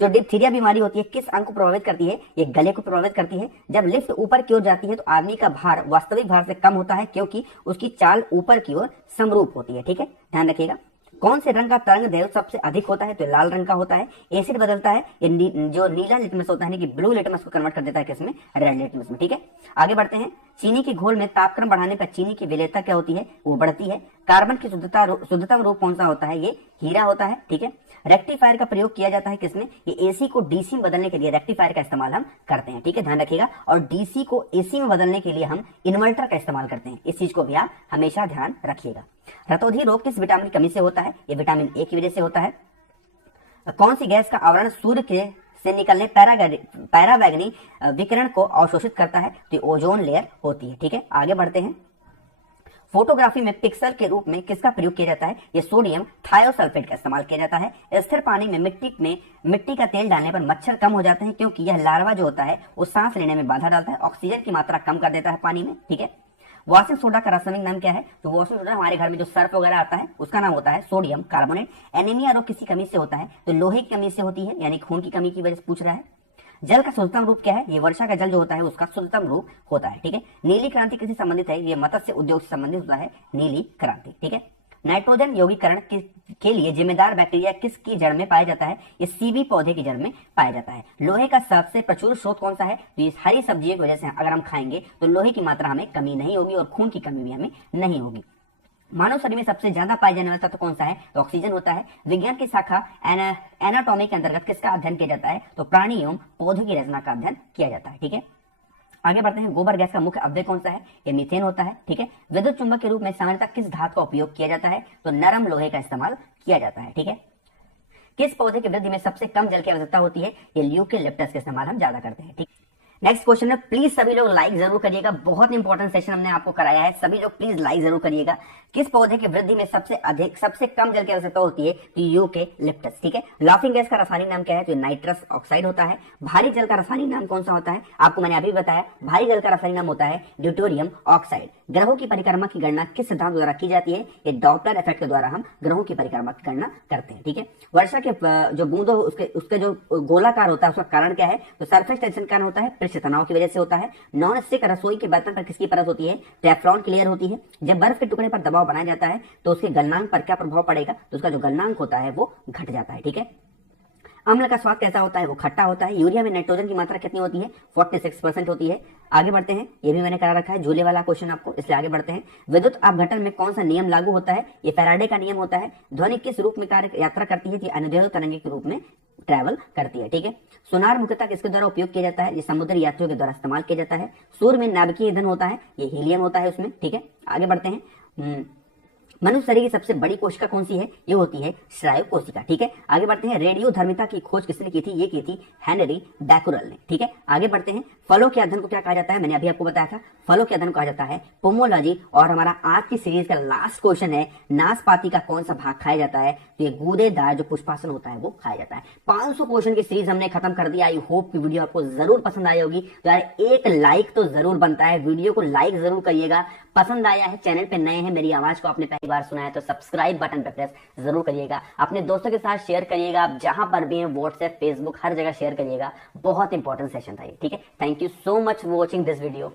जो डिप्थीरिया बीमारी होती है किस अंग को प्रभावित करती है? ये गले को प्रभावित करती है। जब लिफ्ट ऊपर की ओर जाती है तो आदमी का भार वास्तविक भार से कम होता है, क्योंकि उसकी चाल ऊपर की ओर समरूप होती है। ठीक है, ध्यान रखिएगा। कौन से रंग का तरंग दैर्घ्य सबसे अधिक होता है? तो लाल रंग का होता है। एसिड बदलता है, जो नीला लिटमस होता है, कि ब्लू लिटमस को कन्वर्ट कर देता है किसमें? रेड लिटमस में। ठीक है, आगे बढ़ते हैं। चीनी के घोल में तापक्रम बढ़ाने पर चीनी की विलेयता क्या होती है? वो बढ़ती है। कार्बन की शुद्धतम रूप कौन सा होता है? ये हीरा होता है। ठीक है, रेक्टिफायर का प्रयोग किया जाता है किसमें? ये एसी को डीसी में बदलने के लिए रेक्टिफायर का इस्तेमाल हम करते हैं। ठीक है, ध्यान रखिएगा। और डीसी को एसी में बदलने के लिए हम इन्वर्टर का इस्तेमाल करते हैं, इस चीज को भी आप हमेशा ध्यान रखिएगा। रतौंधी रोग किस विटामिन की कमी से होता है? ये विटामिन ए की वजह से होता है। कौन सी गैस का आवरण सूर्य के से निकलने पैरावैगनी विकिरण को अवशोषित करता है? तो ओजोन लेयर होती है। ठीक है, आगे बढ़ते हैं। फोटोग्राफी में पिक्सल के रूप में किसका प्रयोग किया जाता है? ये सोडियम थायोसल्फेट का इस्तेमाल किया जाता है। स्थिर पानी में मिट्टी का तेल डालने पर मच्छर कम हो जाते हैं, क्योंकि यह लार्वा जो होता है वो सांस लेने में बाधा डालता है, ऑक्सीजन की मात्रा कम कर देता है पानी में। ठीक है, वॉशिंग सोडा का रासायनिक नाम क्या है? तो वॉशिंग सोडा हमारे घर में जो सर्फ वगैरह आता है उसका नाम होता है सोडियम कार्बोनेट। एनीमिया रोग किसी कमी से होता है? तो लोहे की कमी से होती है, यानी खून की कमी की वजह से पूछ रहा है। जल का शुद्धतम रूप क्या है? ये वर्षा का जल जो होता है उसका शुद्धतम रूप होता है। ठीक है, नीली क्रांति किससे संबंधित है? ये मत्स्य उद्योग से संबंधित होता है नीली क्रांति। ठीक है, नाइट्रोजन यौगिकरण के लिए जिम्मेदार बैक्टीरिया किसकी जड़ में पाया जाता है? ये सीबी पौधे की जड़ में पाया जाता है। लोहे का सबसे प्रचुर स्रोत कौन सा है? तो इस हरी सब्जियों की वजह से अगर हम खाएंगे तो लोहे की मात्रा हमें कमी नहीं होगी और खून की कमी भी हमें नहीं होगी। मानव शरीर में सबसे ज्यादा पाए जाने वाला तत्व कौन सा है? तो ऑक्सीजन होता है। विज्ञान की शाखा एनाटॉमी के अंतर्गत किसका अध्ययन किया जाता है? तो प्राणी एवं पौधों की रचना का अध्ययन किया जाता है। ठीक है, आगे बढ़ते हैं। गोबर गैस का मुख्य अवयव कौन सा है? ये मीथेन होता है। ठीक है, विद्युत चुंबक के रूप में सामान्यतः किस धातु का उपयोग किया जाता है? तो नरम लोहे का इस्तेमाल किया जाता है। ठीक है, किस पौधे की वृद्धि में सबसे कम जल की आवश्यकता होती है? ये ल्यूकेलिप्टस का इस्तेमाल हम ज्यादा करते हैं। ठीक, नेक्स्ट क्वेश्चन में प्लीज सभी लोग लाइक जरूर करिएगा, बहुत इंपॉर्टेंट सेशन हमने आपको कराया है, सभी लोग प्लीज लाइक जरूर करिएगा। किस पौधे की वृद्धि में सबसे कम जल की आवश्यकता होती है? तो यूकेलिप्टस। ठीक है, लाफिंग गैस का रासायनिक नाम क्या है? तो नाइट्रस ऑक्साइड होता है। भारी जल का रासायनिक नाम कौन सा होता है? आपको मैंने अभी बताया, भारी जल का रासायनिक नाम होता है ड्यूटेरियम ऑक्साइड। ग्रहों की परिक्रमा की गणना किस सिद्धांत द्वारा की जाती है? ये डॉपलर इफेक्ट के द्वारा हम ग्रहों की परिक्रमा की गणना करते हैं। ठीक है, वर्षा के जो बूंदों उसके जो गोलाकार होता है उसका कारण क्या है? तो सरफेस टेंशन कारण होता है, पृष्ठ तनाव की वजह से होता है। नॉन स्टिक रसोई के बर्तन पर किसकी परत होती है? टेफ्लॉन की लेयर होती है। जब बर्फ के टुकड़े पर दबाव बनाया जाता है तो उसके गलनांक पर क्या प्रभाव पड़ेगा? तो उसका जो गलनांक होता है वो घट जाता है। ठीक है, अम्ल का स्वाद कैसा होता है? वो खट्टा होता है। यूरिया में नाइट्रोजन की मात्रा कितनी होती है? 46% होती है। आगे बढ़ते हैं, ये भी मैंने करा रखा है झूले वाला क्वेश्चन आपको, इसलिए आगे बढ़ते हैं। विद्युत अपघटन में कौन सा नियम लागू होता है? ये फैराडे का नियम होता है। ध्वनि किस रूप में यात्रा करती है? कि अनुदैर्ध्य तरंग के रूप में ट्रैवल करती है। ठीक है, सोनार मुख्यतः किसके द्वारा उपयोग किया जाता है? ये समुद्री यात्रियों के द्वारा इस्तेमाल किया जाता है। सूर्य में नाभिकीय ईंधन होता है, ये हीलियम होता है उसमें। ठीक है, आगे बढ़ते हैं। मनुष्य शरीर की सबसे बड़ी कोशिका कौन सी है? ये होती है स्नायु कोशिका। ठीक है, आगे बढ़ते हैं। रेडियोधर्मिता की खोज किसने की थी? ये की थी हेनरी बैकुरल ने। ठीक है, आगे बढ़ते हैं। फलों के अध्ययन को क्या कहा जाता है? मैंने अभी आपको बताया था, फलों के अध्ययन को कहा जाता है पोमोलॉजी। और हमारा आज की सीरीज का लास्ट क्वेश्चन है, नाशपाती का कौन सा भाग खाया जाता है? तो ये गूदेदार जो पुष्पासन होता है वो खाया जाता है। 500 क्वेश्चन की सीरीज हमने खत्म कर दिया। आई होप की वीडियो आपको जरूर पसंद आई होगी। तो यार एक लाइक तो जरूर बनता है, वीडियो को लाइक जरूर करिएगा। पसंद आया है, चैनल पे नए हैं, मेरी आवाज को आपने पहली बार सुना है तो सब्सक्राइब बटन पे प्रेस जरूर करिएगा। अपने दोस्तों के साथ शेयर करिएगा, आप जहां पर भी हैं, व्हाट्सएप, फेसबुक, हर जगह शेयर करिएगा। बहुत इंपॉर्टेंट सेशन था ये, ठीक है। Thank you so much for watching this video.